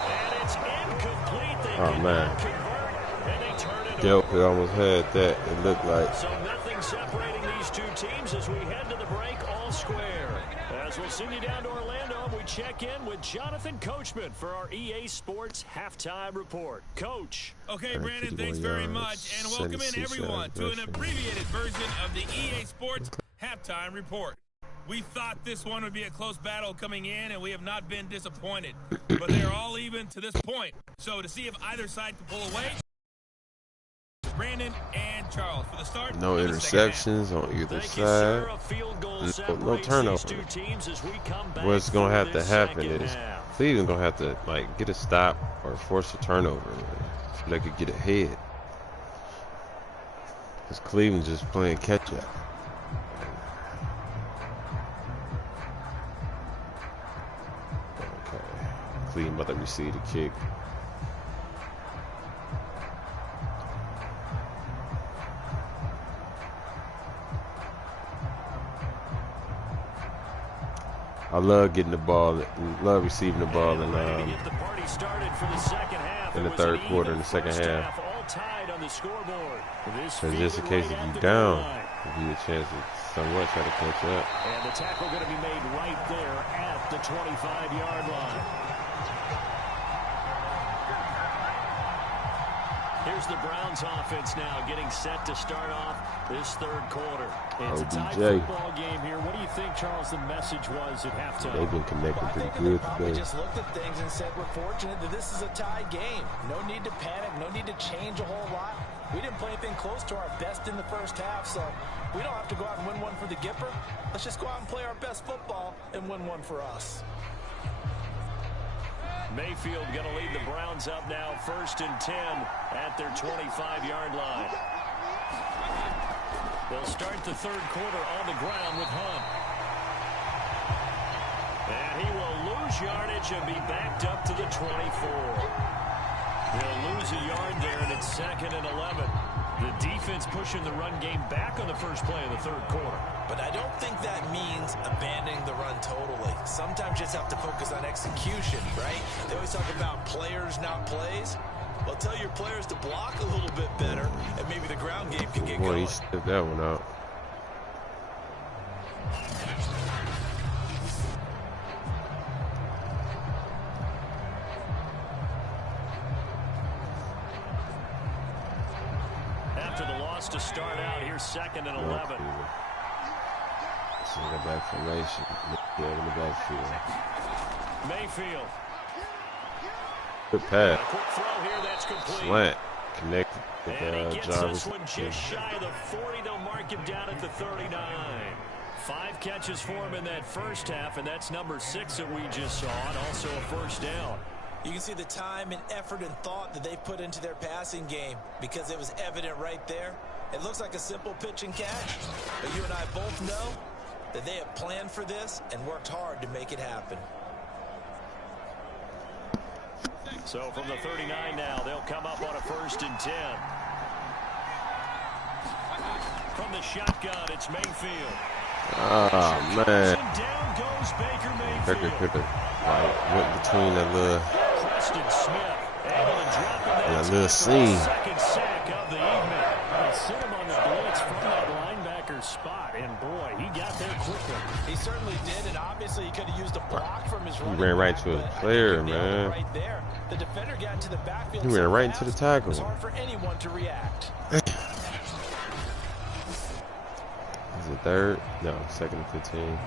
And it's incomplete. They oh, man. convert, and they turn it Yep, we almost had that. It looked like. So nothing separating these two teams as we head to the break all square. As we'll send you down to Orlando, we check in with Jonathan Coachman for our EA Sports Halftime Report. Coach. Okay, Brandon, thanks very much. And welcome in, everyone, to an abbreviated version of the EA Sports Halftime Report. We thought this one would be a close battle coming in, and we have not been disappointed. But they are all even to this point. So to see if either side can pull away, Brandon and Charles for the start. No interceptions on either side. No turnover. What's going to have to happen is Cleveland going to have to like get a stop or force a turnover so they could get ahead. Because Cleveland just playing catch up. Okay, Cleveland about to receive the kick. I love getting the ball, love receiving the ball in the third quarter, in the second half. Because just in case if you're down, it'll give you a chance to somewhat try to catch up. And the tackle going to be made right there at the 25-yard line. Here's the Browns offense now getting set to start off this third quarter. It's a tight football game here. What do you think, Charles, the message was at halftime? They've been connected pretty good today. We just looked at things and said we're fortunate that this is a tie game. No need to panic. No need to change a whole lot. We didn't play anything close to our best in the first half, so we don't have to go out and win one for the Gipper. Let's just go out and play our best football and win one for us. Mayfield going to lead the Browns up now, 1st and 10 at their 25-yard line. They'll start the third quarter on the ground with Hunt. And he will lose yardage and be backed up to the 24. They'll lose a yard there, and it's 2nd and 11. The defense pushing the run game back on the first play of the third quarter. But I don't think that means abandoning the run totally. Sometimes you just have to focus on execution, right? They always talk about players, not plays. Well, tell your players to block a little bit better, and maybe the ground game can get going. He stepped that one out. After the loss to start out, here's 2nd and 11. In the back formation. Yeah, in the backfield. Mayfield. Good pass. A quick throw here, that's complete. Slant. Connected with and he gets Jarvis. this one just shy of the 40. They'll mark him down at the 39. 5 catches for him in that first half, and that's number 6 that we just saw, and also a first down. You can see the time and effort and thought that they put into their passing game because it was evident right there. It looks like a simple pitch and catch, but you and I both know that they have planned for this and worked hard to make it happen. So from the 39 now, they'll come up on a 1st and 10. From the shotgun, it's Mayfield. Oh, man. Down goes Baker Mayfield. Baker could have went between the little, Preston Smith able to drop him that little seam. Second sack of the evening. They sent him on the blitz from that linebacker spot, and boy, he got there quickly. He certainly did, and obviously he could have used a block from his running He ran right back, to a player, man. Right there. The defender got into the backfield. He ran right into the tackle. It was hard for anyone to react. Is it 3rd? No, 2nd and 15.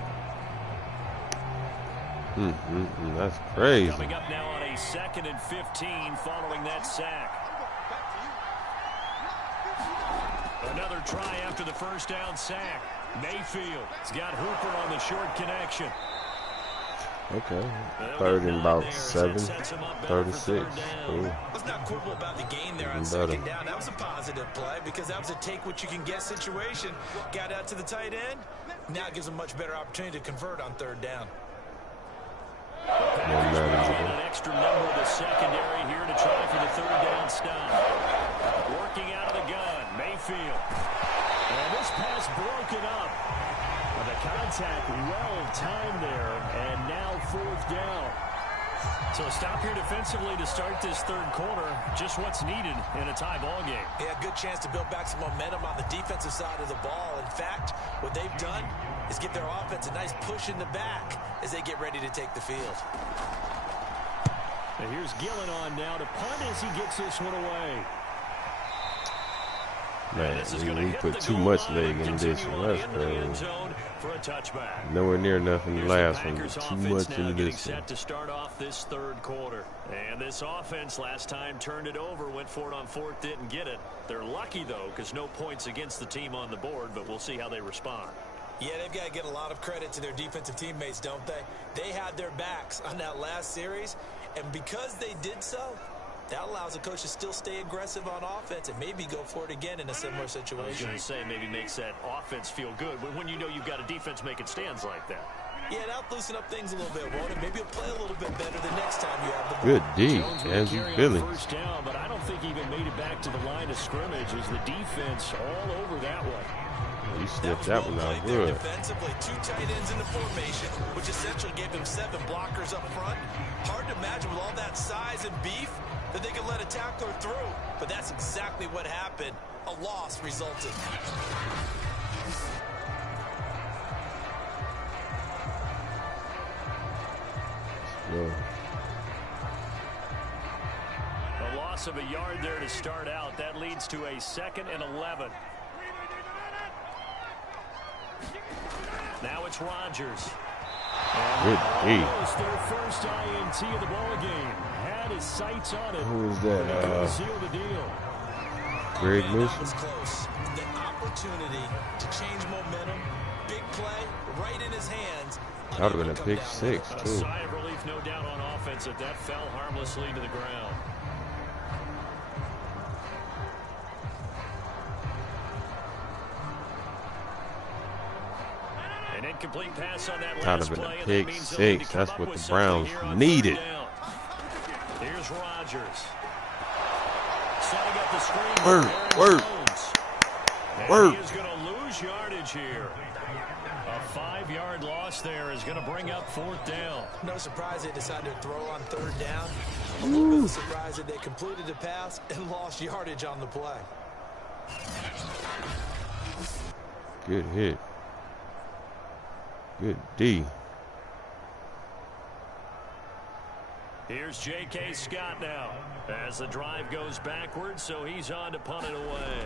That's crazy. Coming up now on a 2nd and 15 following that sack. Another try after the first down sack. Mayfield's got Hooper on the short connection. Okay. 3rd and about 7. 36. Ooh. Let's not quibble about the gain there on 2nd down. That was a positive play because that was a take what you can get situation. Got out to the tight end. Now it gives them much better opportunity to convert on 3rd down. An extra member of the secondary here to try for the 3rd down stop. Working out of the gun, Mayfield. And this pass broken up. The contact well timed there, and now 4th down. So a stop here defensively to start this third quarter. Just what's needed in a tie ball game. Yeah, good chance to build back some momentum on the defensive side of the ball. In fact, what they've done is give their offense a nice push in the back as they get ready to take the field. And here's Gillen on now to punt as he gets this one away. Man, we put too much leg in this one. That's nowhere near enough in the last one. Too much in this one. Set to start off this third quarter. And this offense last time turned it over, went for it on fourth, didn't get it. They're lucky, though, because no points against the team on the board, but we'll see how they respond. Yeah, they've got to get a lot of credit to their defensive teammates, don't they? They had their backs on that last series, and because they did so, that allows the coach to still stay aggressive on offense and maybe go for it again in a similar situation. I was going to say maybe makes that offense feel good when you know you've got a defense making stands like that. Yeah, that'll loosen up things a little bit, won't it? Maybe you'll play a little bit better the next time you have the ball. Good D, as you Billy. First down, but I don't think he even made it back to the line of scrimmage as the defense all over that one. He sniffed that one out good. Defensively, 2 tight ends in the formation, which essentially gave them 7 blockers up front. Hard to imagine with all that size and beef that they could let a tackler through. But that's exactly what happened. A loss resulted. Yeah. A loss of a yard there to start out. That leads to a 2nd and 11. Now it's Rodgers. Good D. Their first INT of the ball game. Had his sights on it. Who was that? Seal the deal. Greg Moose. That was close. The opportunity to change momentum. Big play right in his hands. That would have been a pick 6, A too. sigh of relief, no doubt, on offense if that fell harmlessly to the ground. An incomplete pass on that last play. That would have been a pick 6. That's what the Browns needed. Here's Rodgers. Setting up the screen. Word. He is going to lose yardage here. A 5-yard loss there is going to bring up 4th down. No surprise they decided to throw on 3rd down. A little bit of surprise that they completed the pass and lost yardage on the play. Good hit. Good D. Here's J.K. Scott now as the drive goes backwards, so he's on to punt it away.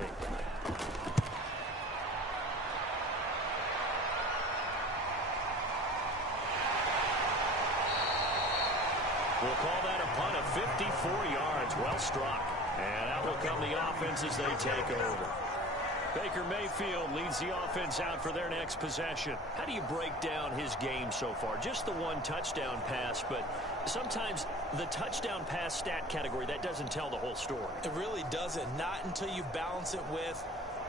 We'll call that a punt of 54 yards. Well struck. And out will come the offense as they take over. Baker Mayfield leads the offense out for their next possession. How do you break down his game so far? Just the 1 touchdown pass, but sometimes the touchdown pass stat category, that doesn't tell the whole story. It really doesn't. Not until you balance it with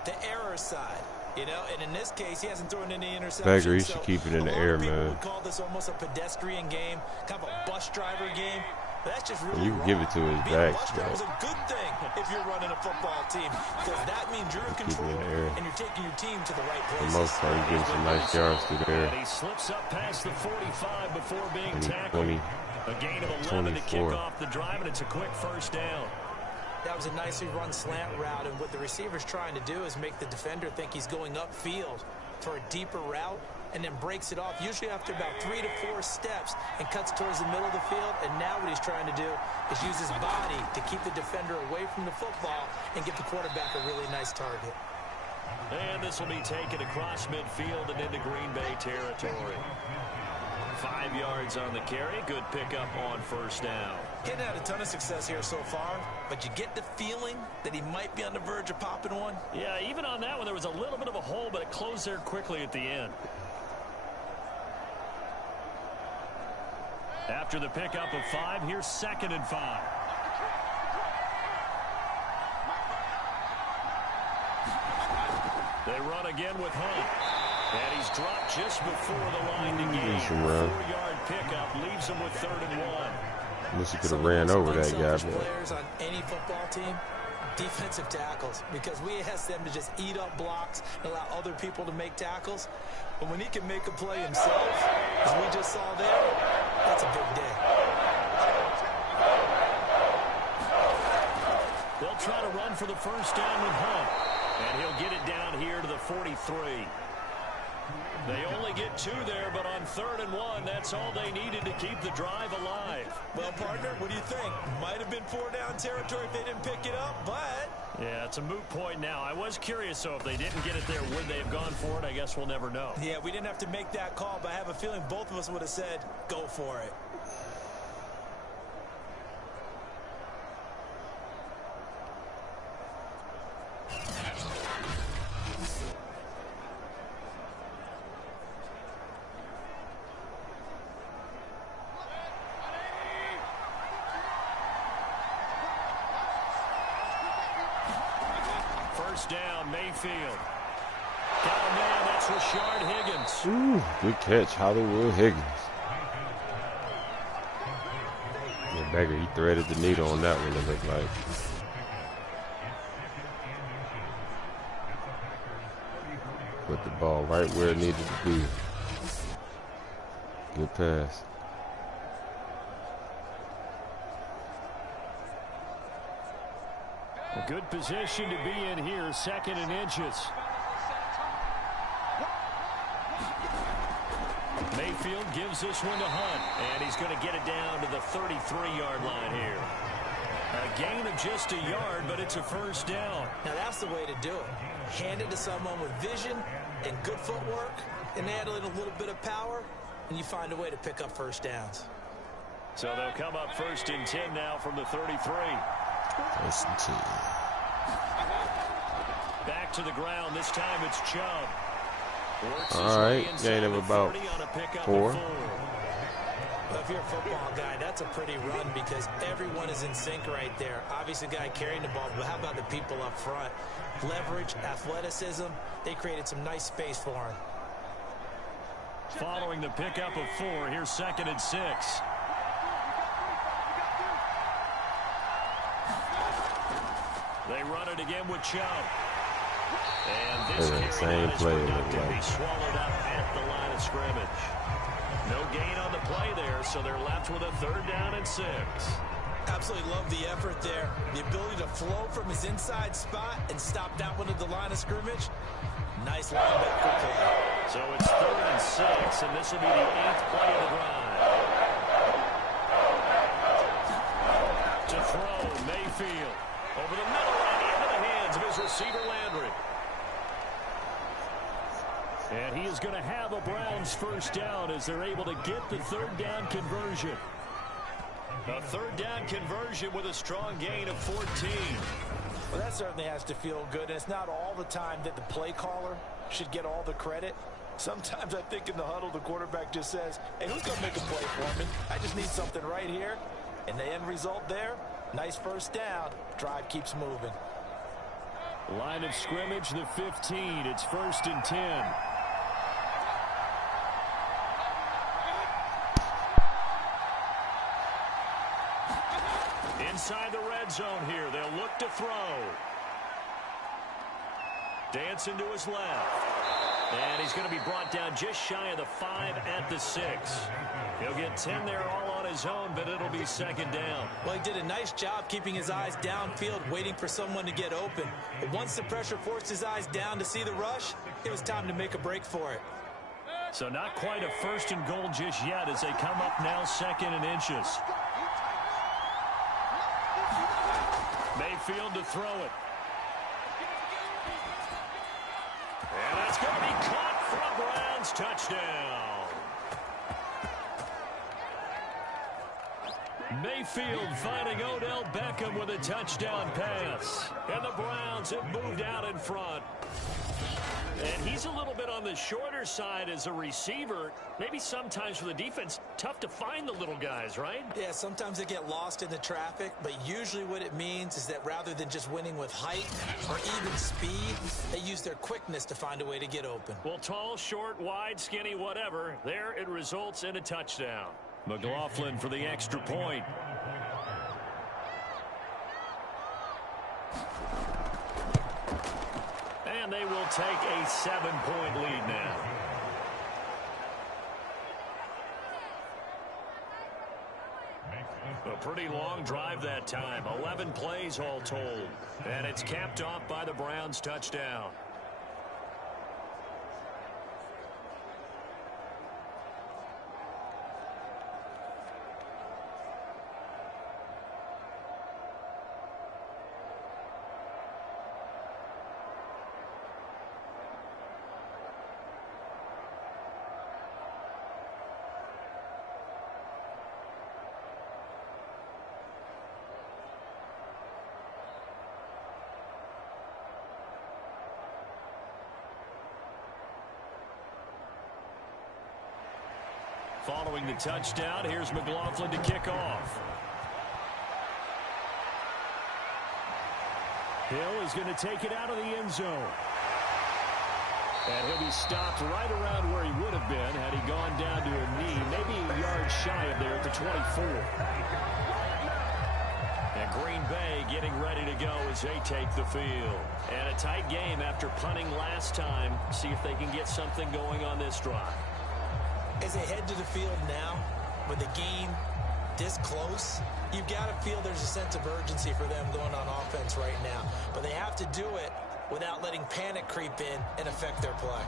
the error side. You know, and in this case, he hasn't thrown any interceptions. Baker, he should keep it in the air, man. Would call this almost a pedestrian game, kind of a bus driver game. But that's just really you can give it to his back. It's a good thing if you're running a football team, because that means you're in control and you're taking your team to the right place. For the most part, he gives some nice yards through there. And he slips up past the 45 before being tackled. 20, a gain of 11 to kick off the drive, and it's a quick first down. That was a nicely run slant route, and what the receiver's trying to do is make the defender think he's going upfield for a deeper route, and then breaks it off, usually after about 3 to 4 steps, and cuts towards the middle of the field. And now what he's trying to do is use his body to keep the defender away from the football and give the quarterback a really nice target. And this will be taken across midfield and into Green Bay territory. 5 yards on the carry. Good pickup on first down. Getting had a ton of success here so far, but you get the feeling that he might be on the verge of popping one. Yeah, even on that one, there was a little bit of a hole, but it closed there quickly at the end. After the pickup of 5, here's 2nd and 5. They run again with Hunt. And he's dropped just before the line to gain. 4-yard pickup leaves him with 3rd and 1. Unless he could have ran over that guy. Players on any football team, defensive tackles, because we ask them to just eat up blocks and allow other people to make tackles. But when he can make a play himself, as we just saw there, that's a big day. try to run for the first down with Hunt. And he'll get it down here to the 43. They only get 2 there, but on 3rd and 1, that's all they needed to keep the drive alive. Well, partner, what do you think? Might have been 4-down territory if they didn't pick it up, but... Yeah, it's a moot point now. I was curious, so if they didn't get it there, would they have gone for it? I guess we'll never know. Yeah, we didn't have to make that call, but I have a feeling both of us would have said, go for it. First down, Mayfield. Got a man, that's Rashard Higgins. Ooh, good catch, Hollywood Higgins. Yeah, Baker, he threaded the needle on that one, it looked like. Put the ball right where it needed to be. Good pass. A good position to be in here, 2nd and inches. Mayfield gives this one to Hunt, and he's going to get it down to the 33-yard line here. A gain of just a yard, but it's a first down. Now that's the way to do it. Hand it to someone with vision and good footwork, and add in a little bit of power, and you find a way to pick up first downs. So they'll come up 1st and 10 now from the 33. First and 10. Back to the ground. This time it's Chubb. All right, gain of about 4. Well, if you're a football guy, that's a pretty run because everyone is in sync right there. Obviously, the guy carrying the ball, but how about the people up front? Leverage, athleticism, they created some nice space for him. Following the pickup of 4, here's 2nd and 6. They run it again with Chubb. And this same play to be swallowed up at the line of scrimmage. No gain on the play there, so they're left with a 3rd down and 6. Absolutely love the effort there. The ability to flow from his inside spot and stop that one at the line of scrimmage. Nice linebacker play. So it's 3rd and 6, and this will be the 8th play of the drive. To throw, Mayfield. Over the middle and into the hands of his receiver, Landry. And he is going to have a Browns first down as they're able to get the 3rd down conversion. A 3rd down conversion with a strong gain of 14. Well, that certainly has to feel good, and it's not all the time that the play caller should get all the credit. Sometimes I think in the huddle, the quarterback just says, hey, who's going to make a play for me? I just need something right here. And the end result there, nice first down. Drive keeps moving. Line of scrimmage, the 15. It's 1st and 10. Inside the red zone here, they'll look to throw. Dancing to his left. And he's going to be brought down just shy of the 5 at the 6. He'll get 10 there all on his own, but it'll be 2nd down. Well, he did a nice job keeping his eyes downfield, waiting for someone to get open. But once the pressure forced his eyes down to see the rush, it was time to make a break for it. So not quite a 1st and goal just yet as they come up now 2nd and inches. Mayfield to throw it. And that's going to be caught for a Browns touchdown. Mayfield finding Odell Beckham with a touchdown pass. And the Browns have moved out in front. And he's a little bit on the shorter side as a receiver. Maybe sometimes for the defense, tough to find the little guys, right? Yeah, sometimes they get lost in the traffic, but usually what it means is that rather than just winning with height or even speed, they use their quickness to find a way to get open. Well, tall, short, wide, skinny, whatever, there it results in a touchdown. McLaughlin for the extra point. And they will take a 7-point lead now. A pretty long drive that time. 11 plays all told. And it's capped off by the Browns touchdown. Following the touchdown, here's McLaughlin to kick off. Hill is going to take it out of the end zone. And he'll be stopped right around where he would have been had he gone down to a knee, maybe a yard shy of there at the 24. And Green Bay getting ready to go as they take the field. And a tight game after punting last time. See if they can get something going on this drive. As they head to the field now, with the game this close, you've got to feel there's a sense of urgency for them going on offense right now. But they have to do it without letting panic creep in and affect their play.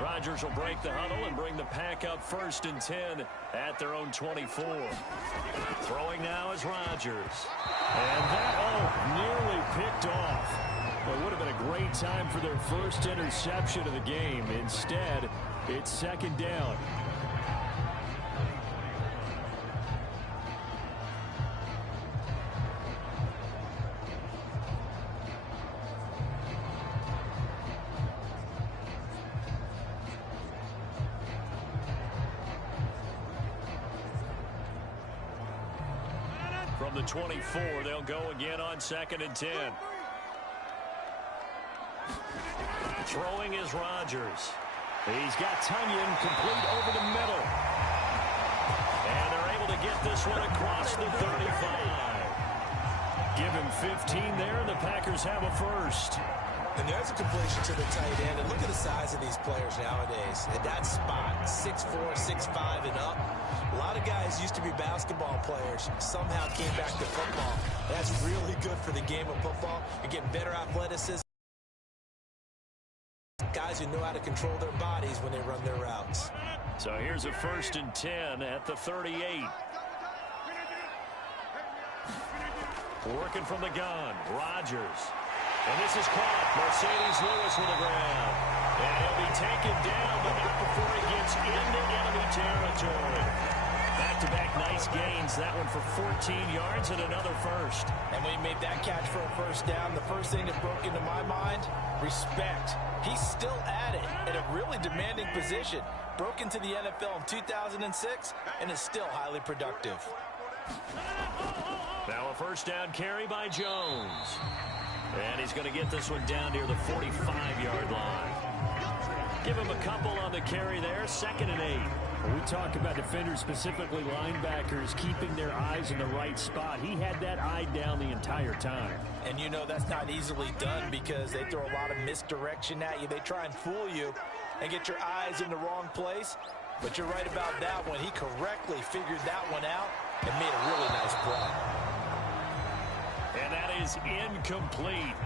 Rodgers will break the huddle and bring the pack up 1st and 10 at their own 24. Throwing now is Rodgers. And that, nearly picked off. Well, it would have been a great time for their first interception of the game. Instead, it's 2nd down. From the 24, they'll go again on 2nd and 10. Throwing is Rodgers. He's got Tunyon complete over the middle. And they're able to get this one across the 35. Give him 15 there, and the Packers have a first. And there's a completion to the tight end. And look at the size of these players nowadays. At that spot, 6'4", 6'5", and up. A lot of guys used to be basketball players. Somehow came back to football. That's really good for the game of football. You're getting better athleticism. Guys who know how to control their bodies when they run their routes. So here's a 1st and 10 at the 38. Working from the gun, Rodgers. And this is caught. Mercedes Lewis with the ground. And he'll be taken down, but not before he gets into enemy territory. Back-to-back nice gains. That one for 14 yards and another first. And when he made that catch for a first down, the first thing that broke into my mind, respect. He's still at it in a really demanding position. Broke into the NFL in 2006 and is still highly productive. Now a 1st down carry by Jones. And he's going to get this one down near the 45-yard line. Give him a couple on the carry there. 2nd and 8. When we talk about defenders, specifically linebackers, keeping their eyes in the right spot, he had that eye down the entire time. And you know that's not easily done because they throw a lot of misdirection at you. They try and fool you and get your eyes in the wrong place. But you're right about that one. He correctly figured that one out and made a really nice play. And that is incomplete.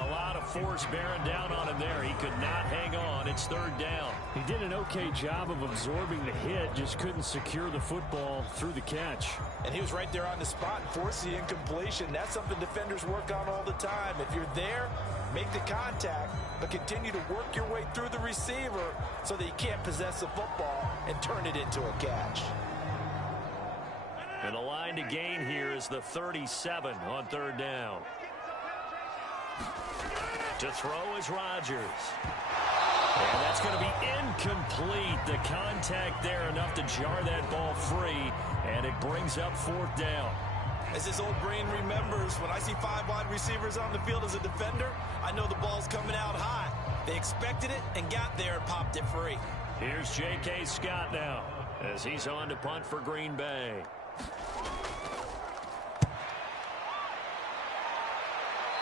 A lot of force bearing down on him there. He could not hang on. It's 3rd down. He did an okay job of absorbing the hit, just couldn't secure the football through the catch. And he was right there on the spot and forced the incompletion. That's something defenders work on all the time. If you're there, make the contact, but continue to work your way through the receiver so that you can't possess the football and turn it into a catch. And the line to gain here is the 37 on 3rd down. To throw is Rodgers. And that's going to be incomplete. The contact there enough to jar that ball free, and it brings up 4th down. As his old brain remembers, when I see 5 wide receivers on the field as a defender, I know the ball's coming out hot. They expected it and got there and popped it free. Here's J.K. Scott now as he's on to punt for Green Bay.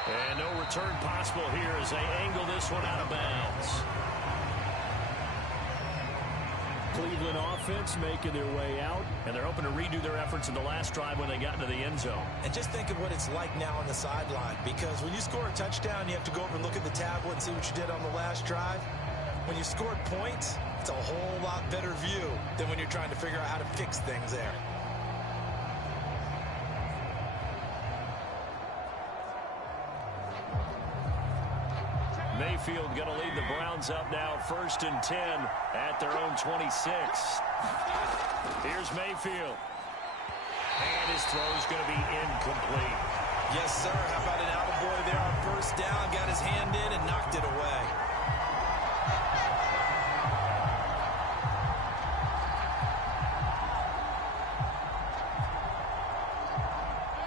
And no return possible here as they angle this one out of bounds. Cleveland offense making their way out. And they're hoping to redo their efforts in the last drive when they got into the end zone. And just think of what it's like now on the sideline. Because when you score a touchdown, you have to go over and look at the tablet and see what you did on the last drive. When you scored points, it's a whole lot better view than when you're trying to figure out how to fix things there. Mayfield going to lead the Browns up now, 1st and 10 at their own 26. Here's Mayfield. And his throw is going to be incomplete. Yes, sir. How about an attaboy there on 1st down? Got his hand in and knocked it away.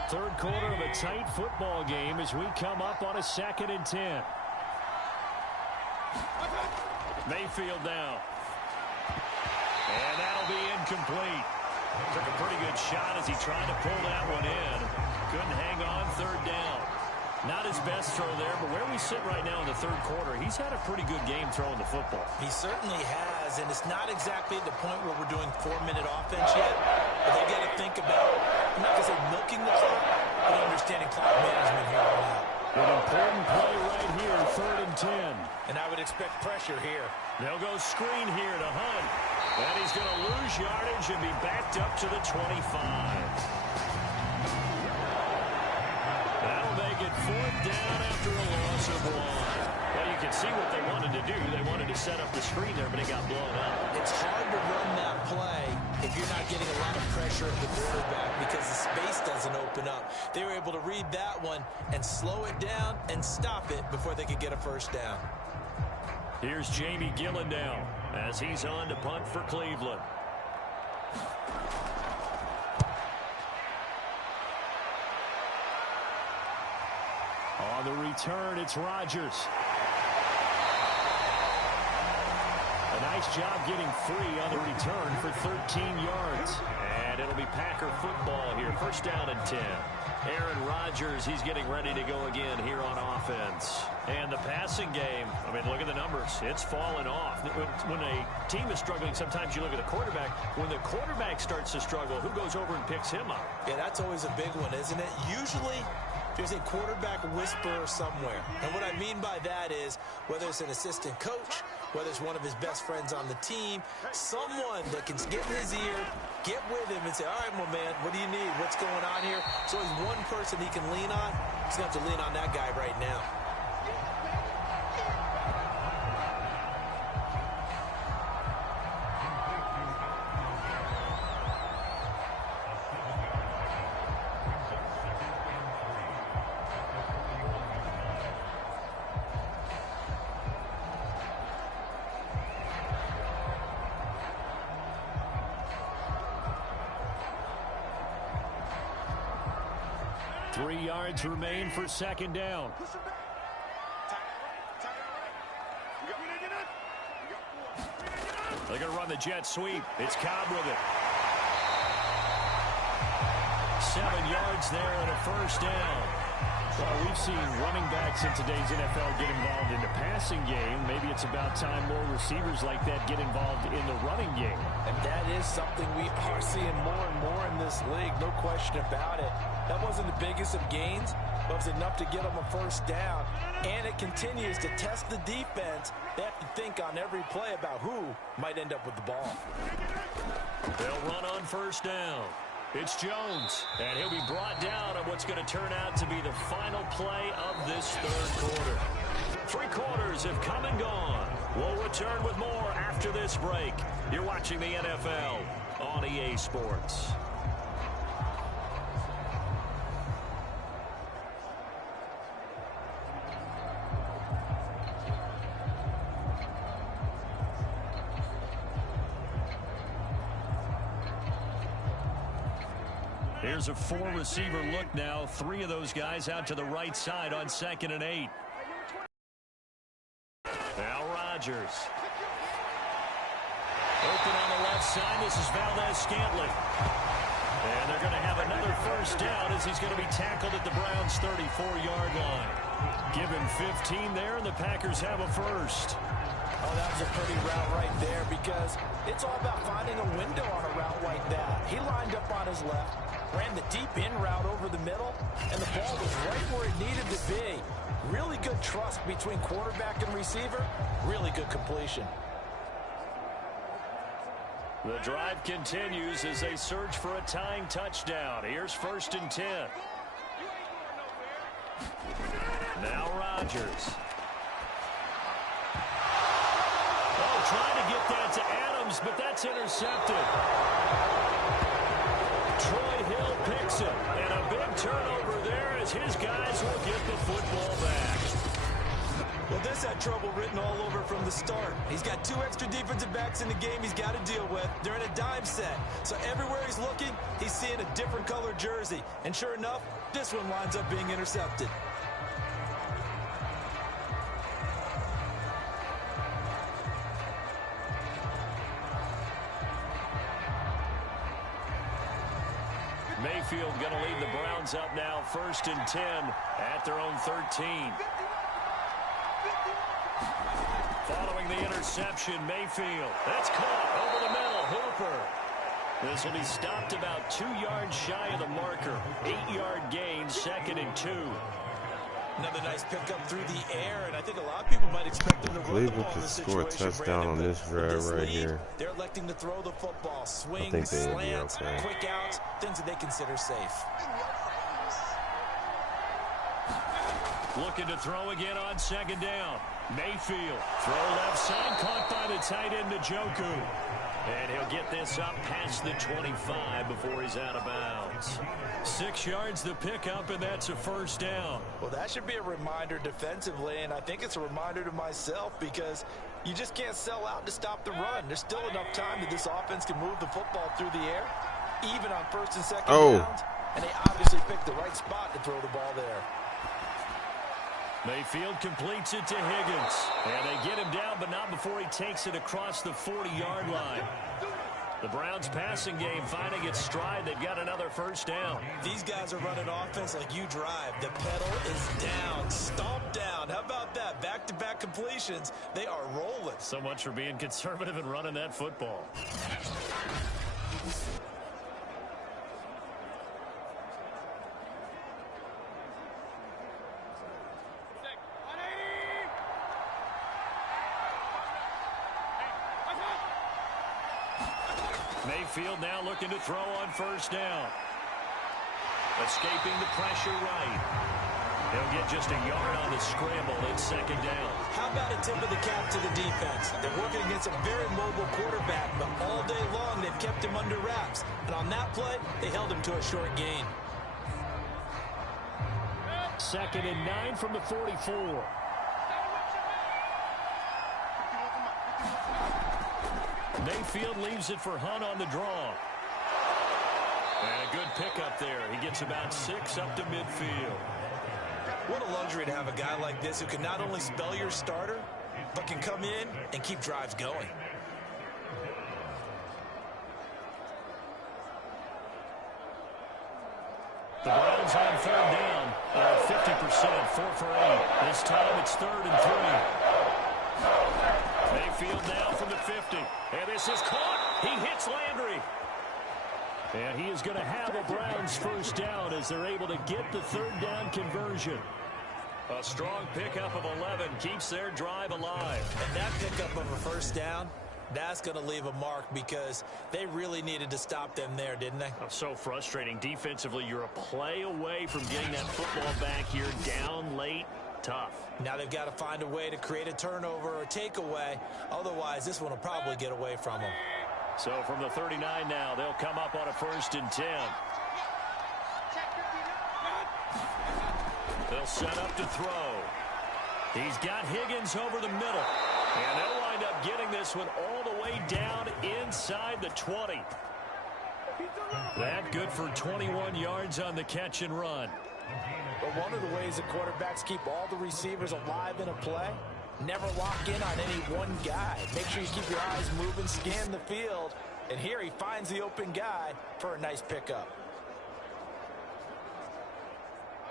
Third quarter of a tight football game as we come up on a 2nd and 10. Mayfield now. And that'll be incomplete. Took a pretty good shot as he tried to pull that one in. Couldn't hang on 3rd down. Not his best throw there, but where we sit right now in the 3rd quarter, he's had a pretty good game throwing the football. He certainly has, and it's not exactly at the point where we're doing 4-minute offense yet. But they got to think about, I'm not going to say milking the clock, but understanding clock management here on out. An important play right here, 3rd and 10. And I would expect pressure here. They'll go screen here to Hunt. And he's going to lose yardage and be backed up to the 25. That'll make it 4th down after a loss of 1. Well, you can see what they wanted to do. They wanted to set up the screen there, but it got blown up. It's hard to run that play if you're not getting a lot of pressure at the quarterback because the space doesn't open up. They were able to read that one and slow it down and stop it before they could get a 1st down. Here's Jamie Gillen now as he's on to punt for Cleveland. On the return, it's Rodgers. A nice job getting free on the return for 13 yards. And it'll be Packer football here. 1st down and 10. Aaron Rodgers, he's getting ready to go again here on offense. And the passing game, I mean, look at the numbers. It's fallen off. When a team is struggling, sometimes you look at the quarterback. When the quarterback starts to struggle, who goes over and picks him up? Yeah, that's always a big one, isn't it? Usually, there's a quarterback whisperer somewhere. And what I mean by that is, whether it's an assistant coach, whether it's one of his best friends on the team, someone that can get in his ear, get with him and say, all right, well, man, what do you need? What's going on here? So he's one person he can lean on. He's going to have to lean on that guy right now. Remain for 2nd down. They're going to run the jet sweep. It's Cobb with it. 7 yards there and a 1st down. Well, we've seen running backs in today's NFL get involved in the passing game. Maybe it's about time more receivers like that get involved in the running game. And that is something we are seeing more and more in this league, no question about it. That wasn't the biggest of gains, but it was enough to get them a 1st down. And it continues to test the defense. They have to think on every play about who might end up with the ball. They'll run on 1st down. It's Jones, and he'll be brought down on what's going to turn out to be the final play of this 3rd quarter. 3 quarters have come and gone. We'll return with more after this break. You're watching the NFL on EA Sports. Here's a 4-receiver look now. 3 of those guys out to the right side on 2nd and 8. Now Rodgers. Open on the left side. This is Valdez-Scantling. And they're going to have another 1st down as he's going to be tackled at the Browns' 34-yard line. Give him 15 there, and the Packers have a 1st. Oh, that was a pretty route right there because it's all about finding a window on a route like that. He lined up on his left, ran the deep in route over the middle, and the ball was right where it needed to be. Really good trust between quarterback and receiver. Really good completion. The drive continues as they search for a tying touchdown. Here's 1st and 10. Now Rodgers. Oh, trying to get that to Adams, but that's intercepted. Troy Hill picks it, and a big turnover there as his guys will get the football back. Well, this had trouble written all over from the start. He's got 2 extra defensive backs in the game he's got to deal with. They're in a dime set. So everywhere he's looking, he's seeing a different color jersey. And sure enough, this one winds up being intercepted. Mayfield going to lead the Browns up now, 1st and 10 at their own 13. Following the interception, Mayfield. That's caught over the middle. Hooper. This will be stopped about 2 yards shy of the marker. 8-yard gain, 2nd and 2. Another nice pickup through the air, and I think a lot of people might expect them to run the ball in this score a situation, touchdown on this drive right here. They're electing to throw the football. Swings, slants, quick outs, things that they consider safe. Looking to throw again on 2nd down. Mayfield. Throw left side, caught by the tight end Njoku. And he'll get this up past the 25 before he's out of bounds. 6 yards the pickup, and that's a 1st down. Well, that should be a reminder defensively, and I think it's a reminder to myself because you just can't sell out to stop the run. There's still enough time that this offense can move the football through the air, even on 1st and 2nd downs. And they obviously picked the right spot to throw the ball there. Mayfield completes it to Higgins. And they get him down, but not before he takes it across the 40-yard line. The Browns passing game finding its stride. They've got another 1st down. These guys are running offense like you drive. The pedal is down, stomped down. How about that? Back-to-back completions. They are rolling. So much for being conservative and running that football. Mayfield now looking to throw on 1st down. Escaping the pressure right. He'll get just a yard on the scramble. It's 2nd down. How about a tip of the cap to the defense? They're working against a very mobile quarterback, but all day long they've kept him under wraps. And on that play, they held him to a short gain. 2nd and 9 from the 44. Mayfield leaves it for Hunt on the draw. And a good pickup there. He gets about 6 up to midfield. What a luxury to have a guy like this who can not only spell your starter, but can come in and keep drives going. The Browns on 3rd down. They're at 50%, 4 for 8. This time it's 3rd and 3. Mayfield now from the 50. And this is caught. He hits Landry. And he is going to have a Browns 1st down as they're able to get the 3rd down conversion. A strong pickup of 11 keeps their drive alive. And that pickup of a 1st down, that's going to leave a mark because they really needed to stop them there, didn't they? Oh, so frustrating. Defensively, you're a play away from getting that football back here down late. Tough. Now they've got to find a way to create a turnover or takeaway. Otherwise, this one will probably get away from them. So from the 39 now, they'll come up on a 1st and 10. They'll set up to throw. He's got Higgins over the middle. And they'll wind up getting this one all the way down inside the 20. That good for 21 yards on the catch and run. But one of the ways that quarterbacks keep all the receivers alive in a play, never lock in on any one guy. Make sure you keep your eyes moving, scan the field. And here he finds the open guy for a nice pickup.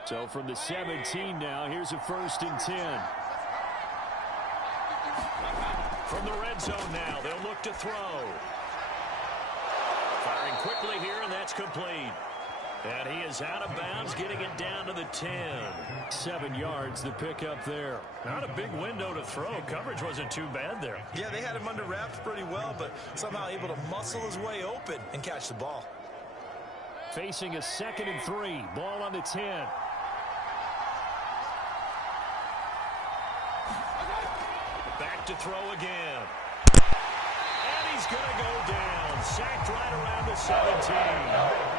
So from the 17 now, here's a 1st and 10. From the red zone now, they'll look to throw. Firing quickly here, and that's complete. And he is out of bounds, getting it down to the 10. 7 yards to pick up there. Not a big window to throw. Coverage wasn't too bad there. Yeah, they had him under wraps pretty well, but somehow able to muscle his way open and catch the ball. Facing a 2nd and 3. Ball on the 10. Back to throw again. And he's going to go down. Sacked right around the 17.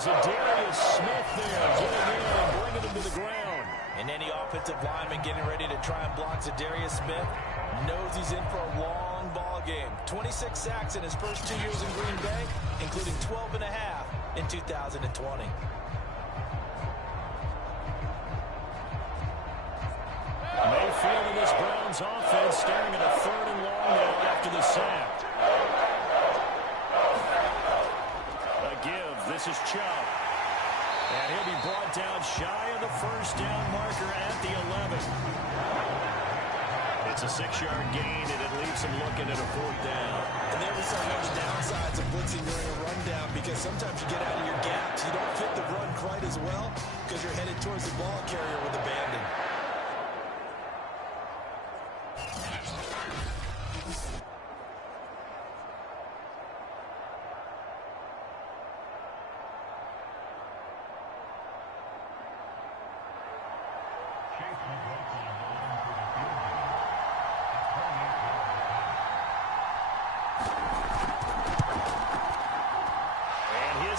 Zadarius Smith there, getting in and bringing him to the ground. And any offensive lineman getting ready to try and block Zadarius Smith knows he's in for a long ball game. 26 sacks in his first 2 years in Green Bay, including 12 and a half in 2020. Mayfield in this Browns offense staring at a 3rd and long now after the sack. This is Chubb. And he'll be brought down shy of the first down marker at the 11. It's a 6-yard gain, and it leaves him looking at a 4th down. And there was some of the downsides of blitzing during a rundown, because sometimes you get out of your gaps. You don't fit the run quite as well because you're headed towards the ball carrier with abandon.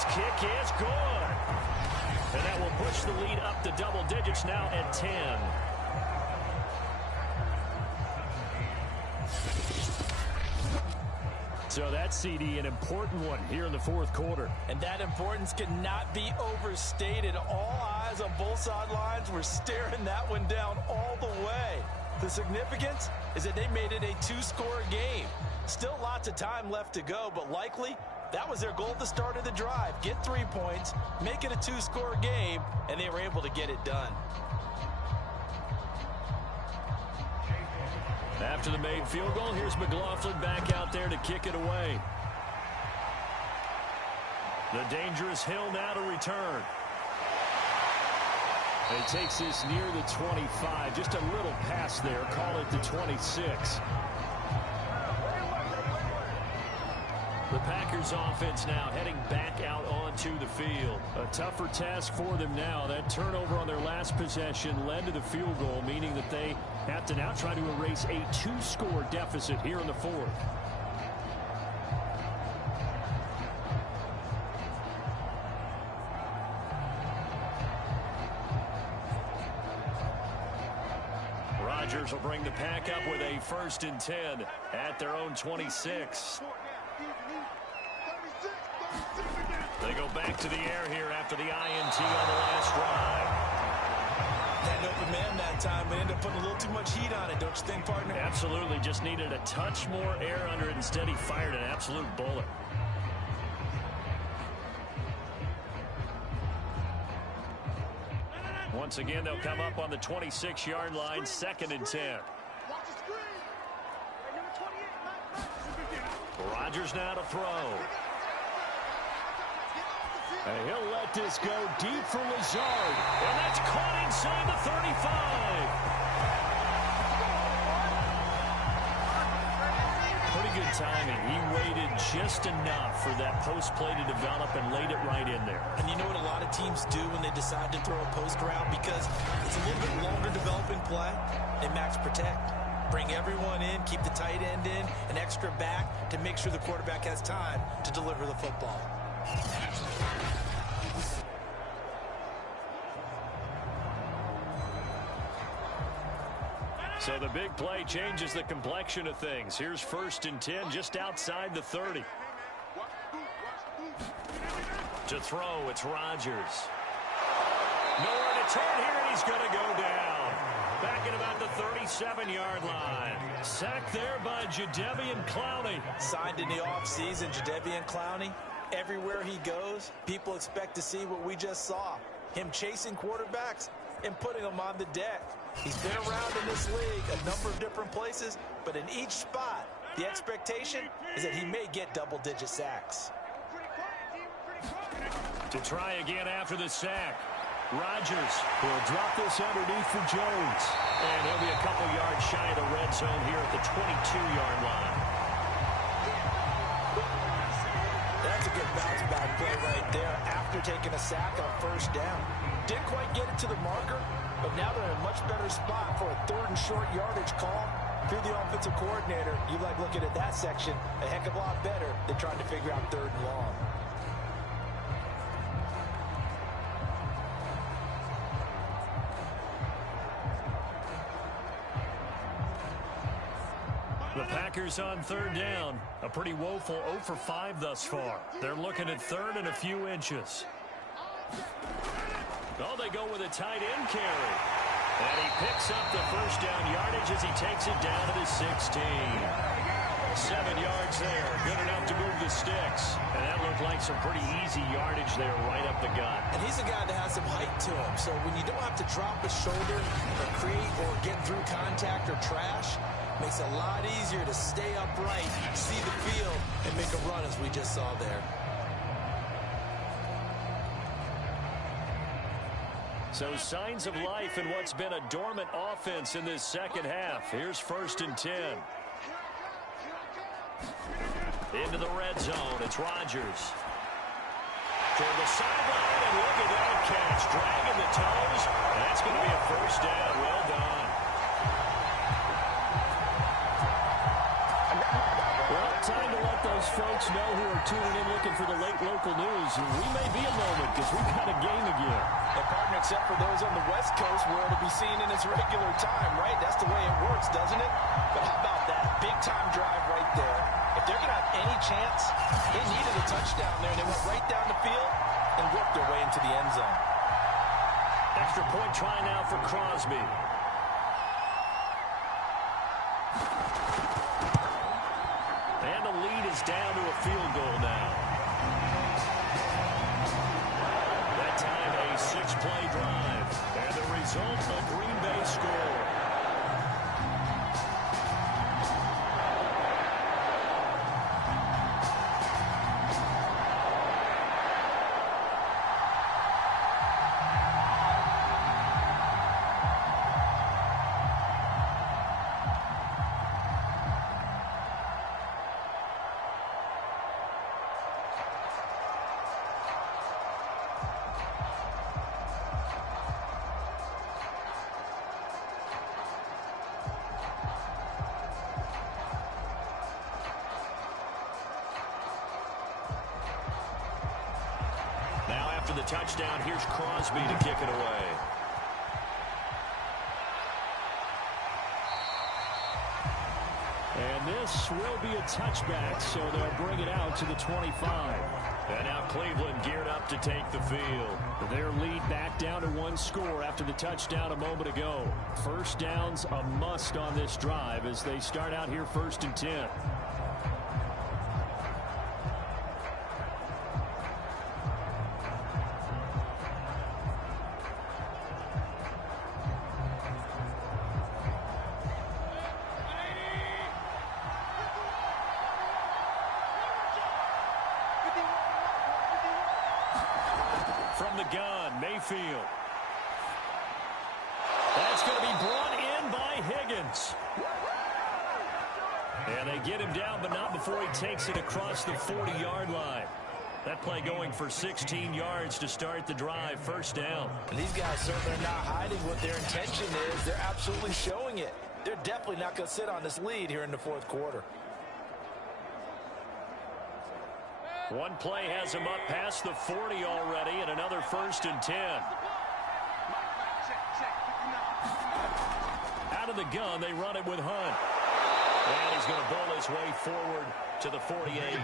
Kick is good. And that will push the lead up to double digits now at 10. So that CD, an important one here in the 4th quarter. And that importance cannot be overstated. All eyes on both sidelines were staring that one down all the way. The significance is that they made it a 2-score game. Still lots of time left to go, but likely that was their goal at the start of the drive. Get 3 points, make it a 2-score game, and they were able to get it done. After the made field goal, here's McLaughlin back out there to kick it away. The dangerous Hill now to return. And he takes this near the 25. Just a little pass there. Call it the 26. The Packers offense now heading back out onto the field. A tougher task for them now. That turnover on their last possession led to the field goal, meaning that they have to now try to erase a 2-score deficit here in the 4th. Rodgers will bring the pack up with a 1st and 10 at their own 26. They go back to the air here after the INT on the last drive. Had an open man that time, but ended up putting a little too much heat on it, don't you think, partner? Absolutely. Just needed a touch more air under it. Instead, he fired an absolute bullet. Once again, they'll come up on the 26-yard line, 2nd and 10. Rodgers now to throw. And he'll let this go deep for Lazard. And that's caught inside the 35. Pretty good timing. He waited just enough for that post play to develop and laid it right in there. And you know what a lot of teams do when they decide to throw a post route? Because it's a little bit longer developing play. They max protect. Bring everyone in, keep the tight end in, an extra back to make sure the quarterback has time to deliver the football. So the big play changes the complexion of things. Here's 1st and 10 just outside the 30. To throw, it's Rodgers. Nowhere to turn here, and he's going to go down. Back at about the 37-yard line. Sacked there by Jadeveon Clowney. Signed in the offseason, Jadeveon Clowney. Everywhere he goes, people expect to see what we just saw. Him chasing quarterbacks and putting him on the deck. He's been around in this league a number of different places, but in each spot, the expectation is that he may get double-digit sacks. To try again after the sack. Rodgers will drop this underneath for Jones. And he'll be a couple yards shy of the red zone here at the 22-yard line. That's a good bounce-back play right there after taking a sack on first down. Didn't quite get it to the marker, but now they're in a much better spot for a third and short yardage call. If you're the offensive coordinator, you like looking at that section a heck of a lot better than trying to figure out third and long. The Packers on third down. A pretty woeful 0 for 5 thus far. They're looking at third and a few inches. Oh, they go with a tight end carry. And he picks up the first down yardage as he takes it down to the 16. 7 yards there. Good enough to move the sticks. And that looked like some pretty easy yardage there right up the gut. And he's a guy that has some height to him. So when you don't have to drop a shoulder or create or get through contact or trash, makes it a lot easier to stay upright, see the field, and make a run as we just saw there. So signs of life in what's been a dormant offense in this second half. Here's 1st and 10. Into the red zone. It's Rodgers. Toward the sideline, and look at that catch. Dragging the toes. And that's going to be a first down. Well done. Well, time to let those folks know who are tuning in looking for the late local news. We may be a moment because we've got a game again. The partner, except for those on the West Coast, where it'll be seen in its regular time, right? That's the way it works, doesn't it? But how about that big-time drive right there? If they're going to have any chance, they needed a touchdown there, and they went right down the field and worked their way into the end zone. Extra point try now for Crosby. And the lead is down to a field goal now. That time a 6-play drive. And the result, a Green Bay score. After the touchdown, here's Crosby to kick it away. And this will be a touchback, so they'll bring it out to the 25. And now Cleveland geared up to take the field. Their lead back down to 1 score after the touchdown a moment ago. First down's a must on this drive as they start out here 1st and 10. From the gun, Mayfield. That's going to be brought in by Higgins. And they get him down, but not before he takes it across the 40-yard line. That play going for 16 yards to start the drive. First down. And these guys certainly are not hiding what their intention is. They're absolutely showing it. They're definitely not going to sit on this lead here in the 4th quarter. One play has him up past the 40 already, and another 1st and 10. Out of the gun, they run it with Hunt. And he's going to bowl his way forward to the 48.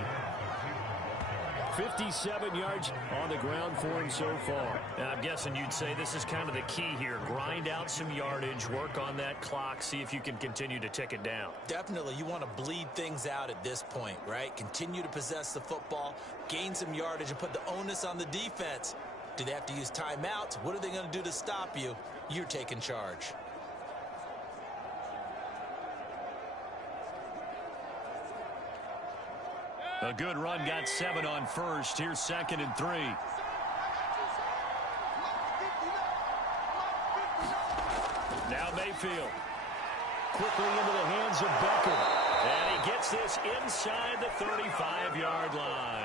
57 yards on the ground for him so far. Now, I'm guessing you'd say this is kind of the key here. Grind out some yardage, work on that clock, see if you can continue to tick it down. Definitely, you want to bleed things out at this point, right? Continue to possess the football, gain some yardage, and put the onus on the defense. Do they have to use timeouts? What are they going to do to stop you? You're taking charge. A good run, got 7 on first. Here's 2nd and 3. Now Mayfield. Quickly into the hands of Becker. And he gets this inside the 35-yard line.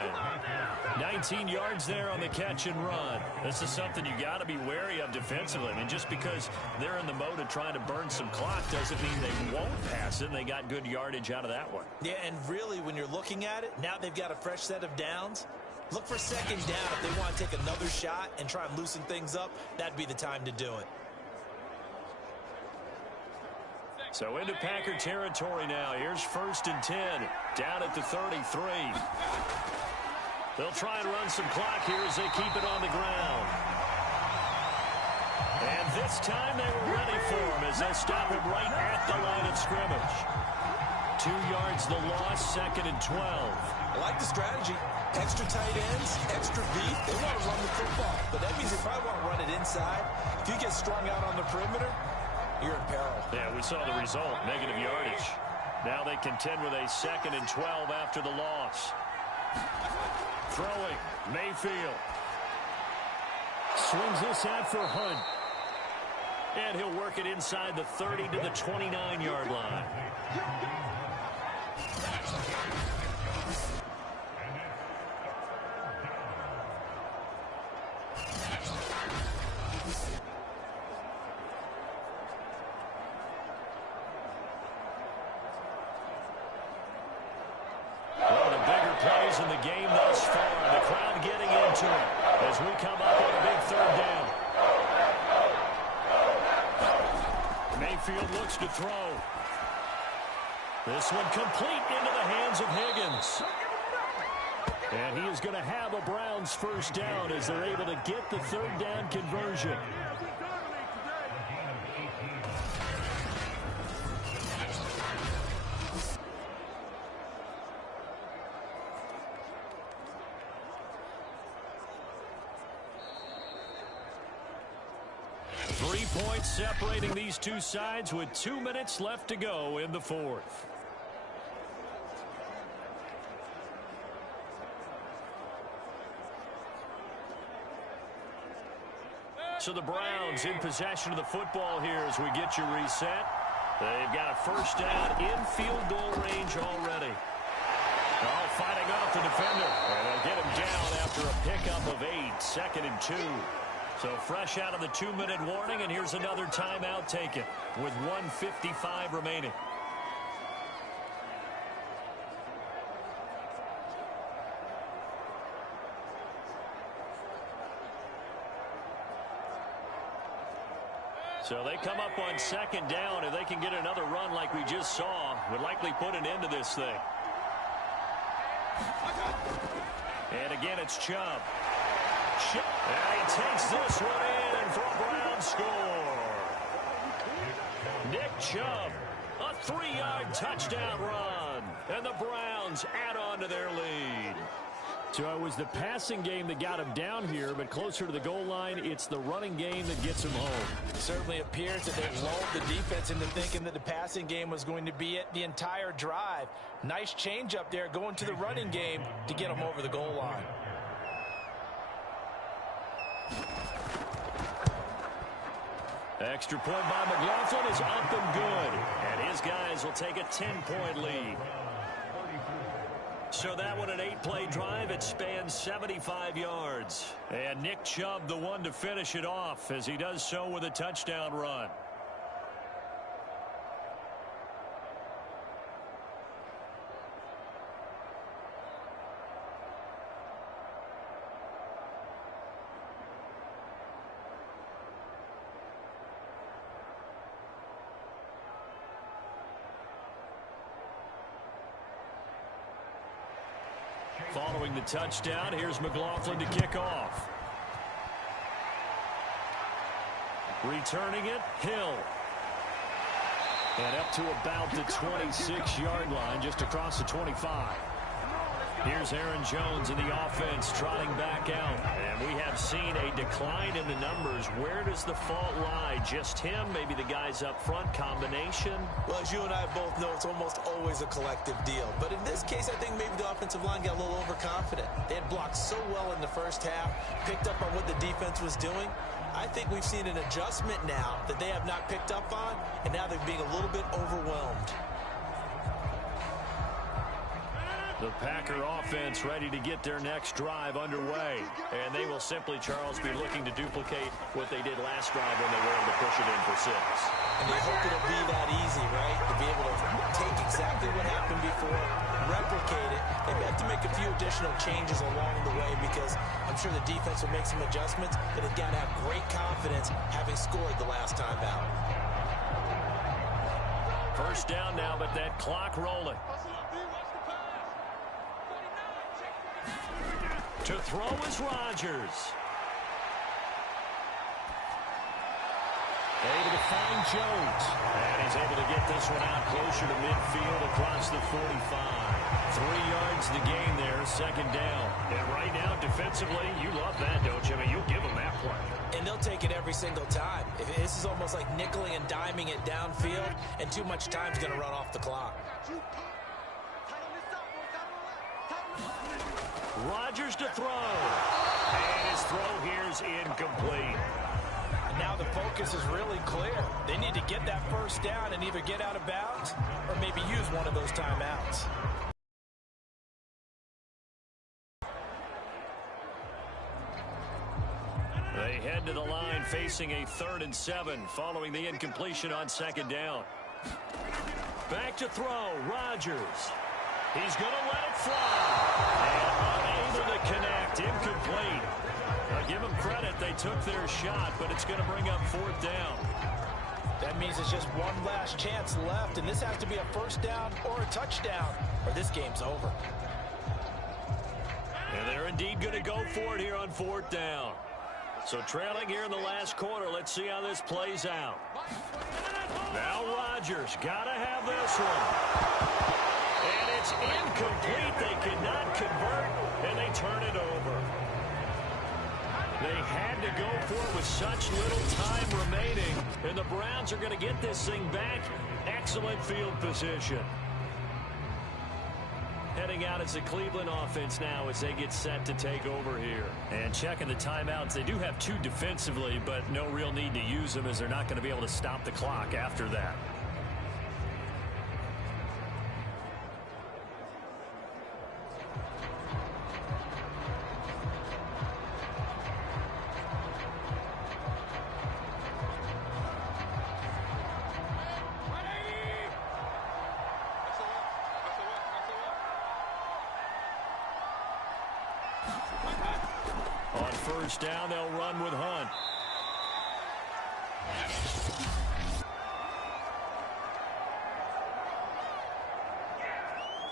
19 yards there on the catch and run. This is something you got to be wary of defensively. I mean, just because they're in the mode of trying to burn some clock doesn't mean they won't pass it. And they got good yardage out of that one. Yeah, and really, when you're looking at it, now they've got a fresh set of downs. Look for 2nd down. If they want to take another shot and try and loosen things up, that'd be the time to do it. So into Packer territory now. Here's 1st and 10. Down at the 33. They'll try and run some clock here as they keep it on the ground. And this time they were ready for him as they'll stop him right at the line of scrimmage. 2 yards the loss, 2nd and 12. I like the strategy. Extra tight ends, extra beef. They want to run the football. But that means they probably want to run it inside. If you get strung out on the perimeter, you're in peril. Yeah, we saw the result, negative yardage. Now they contend with a 2nd and 12 after the loss. Throwing, Mayfield. Swings this out for Hunt. And he'll work it inside the 30 to the 29-yard line. In the game thus far, the crowd getting into it as we come up on a big 3rd down. Mayfield looks to throw. This one complete into the hands of Higgins. And he is going to have a Browns 1st down as they're able to get the 3rd down conversion. Separating these two sides with 2 minutes left to go in the 4th. So the Browns in possession of the football here as we get you reset. They've got a 1st down in field goal range already. All fighting off the defender. And they'll get him down after a pickup of 8, 2nd and 2. So fresh out of the 2-minute warning, and here's another timeout taken with 1:55 remaining. So they come up on 2nd down. If they can get another run like we just saw, would likely put an end to this thing. And again, it's Chubb. And he takes this one in for a Browns score. Nick Chubb, a 3-yard touchdown run. And the Browns add on to their lead. So it was the passing game that got him down here, but closer to the goal line, it's the running game that gets him home. It certainly appears that they've lulled the defense into thinking that the passing game was going to be it the entire drive. Nice change up there going to the running game to get him over the goal line. Extra point by McLaughlin is up and good. And his guys will take a 10-point lead. So that one an 8-play drive. It spans 75 yards. And Nick Chubb the one to finish it off as he does so with a touchdown run. Following the touchdown, here's McLaughlin to kick off. Returning it, Hill. And up to about the 26-yard line, just across the 25. Here's Aaron Jones in the offense trotting back out. And we have seen a decline in the numbers. Where does the fault lie? Just him? Maybe the guys up front? Combination? Well, as you and I both know, it's almost always a collective deal. But in this case, I think maybe the offensive line got a little overconfident. They had blocked so well in the first half, picked up on what the defense was doing. I think we've seen an adjustment now that they have not picked up on, and now they're being a little bit overwhelmed. The Packer offense ready to get their next drive underway. And they will simply, Charles, be looking to duplicate what they did last drive when they were able to push it in for 6. And they hope it'll be that easy, right? To be able to take exactly what happened before, replicate it. They have to make a few additional changes along the way because I'm sure the defense will make some adjustments, but they've got to have great confidence having scored the last time out. First down now, but that clock rolling. To throw is Rodgers. Able to find Jones. And he's able to get this one out closer to midfield across the 45. 3 yards the gain there, second down. And right now, defensively, you love that, don't you? I mean, you'll give them that play. And they'll take it every single time. This is almost like nickeling and diming it downfield, and too much time's going to run off the clock. Rodgers to throw. And his throw here is incomplete. And now the focus is really clear. They need to get that first down and either get out of bounds or maybe use one of those timeouts. They head to the line facing a 3rd and 7 following the incompletion on second down. Back to throw, Rodgers. He's going to let it fly. And unable to connect, incomplete. Now give them credit, they took their shot, but it's going to bring up 4th down. That means it's just one last chance left, and this has to be a first down or a touchdown, or this game's over. And they're indeed going to go for it here on 4th down. So trailing here in the last quarter, let's see how this plays out. Now Rodgers, got to have this one. And it's incomplete. They cannot convert, and they turn it over. They had to go for it with such little time remaining, and the Browns are going to get this thing back. Excellent field position. Heading out as the Cleveland offense now as they get set to take over here. And checking the timeouts, they do have 2 defensively, but no real need to use them as they're not going to be able to stop the clock after that. First down, they'll run with Hunt.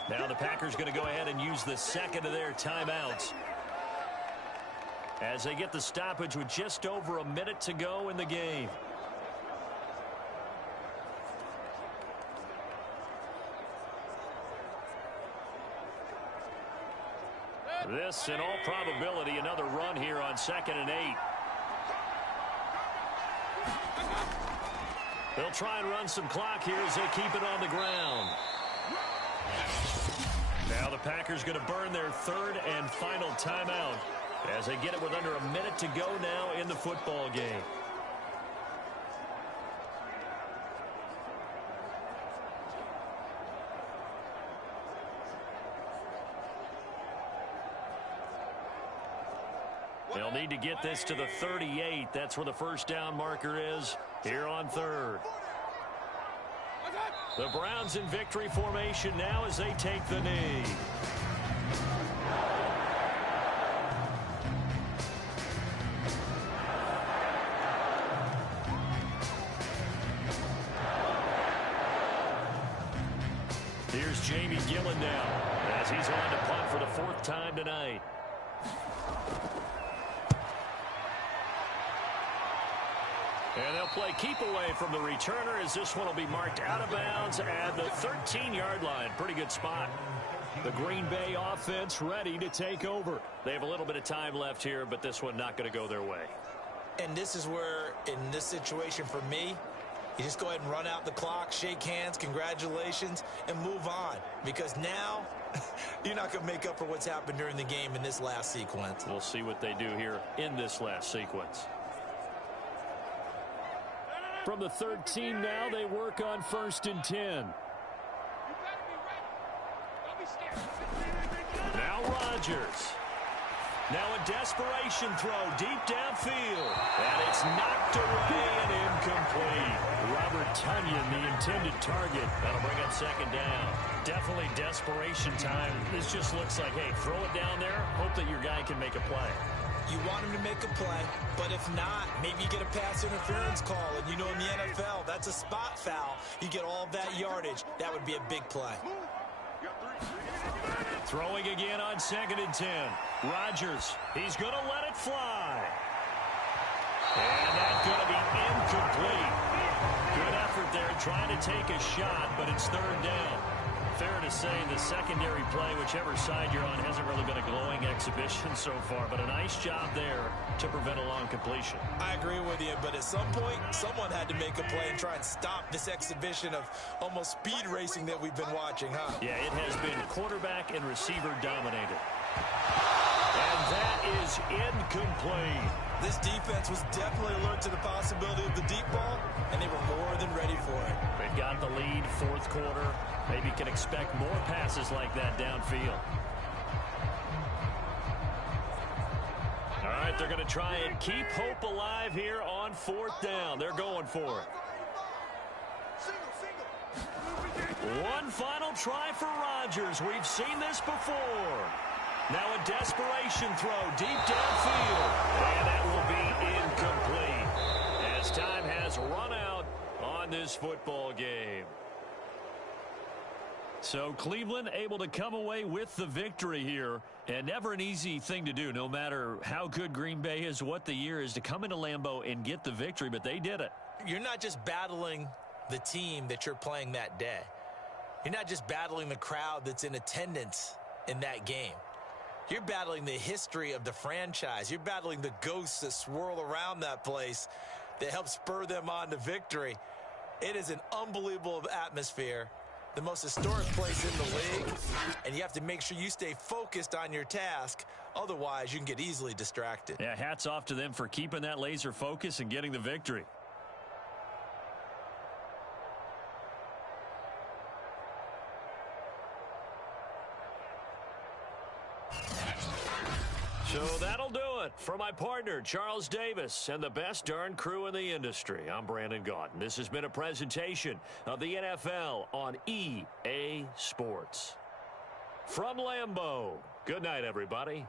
Now the Packers going to go ahead and use the second of their timeouts as they get the stoppage with just over a minute to go in the game. This, in all probability, another run here on 2nd and 8. They'll try and run some clock here as they keep it on the ground. Now the Packers going to burn their 3rd and final timeout as they get it with under a minute to go now in the football game. They'll need to get this to the 38. That's where the first down marker is here on 3rd. The Browns in victory formation now as they take the knee. Here's Jamie Gillen now as he's on to punt for the 4th time tonight. And they'll play keep away from the returner as this one will be marked out of bounds at the 13-yard line. Pretty good spot. The Green Bay offense ready to take over. They have a little bit of time left here, but this one not going to go their way. And this is where, in this situation for me, you just go ahead and run out the clock, shake hands, congratulations, and move on. Because now, you're not going to make up for what's happened during the game in this last sequence. We'll see what they do here in this last sequence. From the 13 now, they work on 1st and 10. Now Rodgers. Now a desperation throw deep downfield. And it's knocked away and incomplete. Robert Tonyan, the intended target. That'll bring up 2nd down. Definitely desperation time. This just looks like, hey, throw it down there. Hope that your guy can make a play. You want him to make a play, but if not, maybe you get a pass interference call. And you know in the NFL, that's a spot foul. You get all of that yardage. That would be a big play. Throwing again on 2nd and 10. Rodgers, he's going to let it fly. And that's going to be incomplete. Good effort there trying to take a shot, but it's 3rd down. Fair to say the secondary play, whichever side you're on, hasn't really been a glowing exhibition so far, but a nice job there to prevent a long completion. I agree with you, but at some point, someone had to make a play and try and stop this exhibition of almost speed racing that we've been watching, huh? Yeah, it has been quarterback and receiver dominated. And that is incomplete. This defense was definitely alert to the possibility of the deep ball, and they were more than ready for it. They've got the lead, 4th quarter. Maybe can expect more passes like that downfield. All right, they're going to try and keep hope alive here on 4th down. They're going for it. One final try for Rodgers. We've seen this before. Now a desperation throw deep downfield. And that will be incomplete as time has run out on this football game. So Cleveland able to come away with the victory here. And never an easy thing to do, no matter how good Green Bay is, what the year is, to come into Lambeau and get the victory. But they did it. You're not just battling the team that you're playing that day. You're not just battling the crowd that's in attendance in that game. You're battling the history of the franchise. You're battling the ghosts that swirl around that place that help spur them on to victory. It is an unbelievable atmosphere, the most historic place in the league, and you have to make sure you stay focused on your task. Otherwise, you can get easily distracted. Yeah, hats off to them for keeping that laser focus and getting the victory. So that'll do it for my partner, Charles Davis, and the best darn crew in the industry. I'm Brandon Gaudin. This has been a presentation of the NFL on EA Sports. From Lambeau, good night, everybody.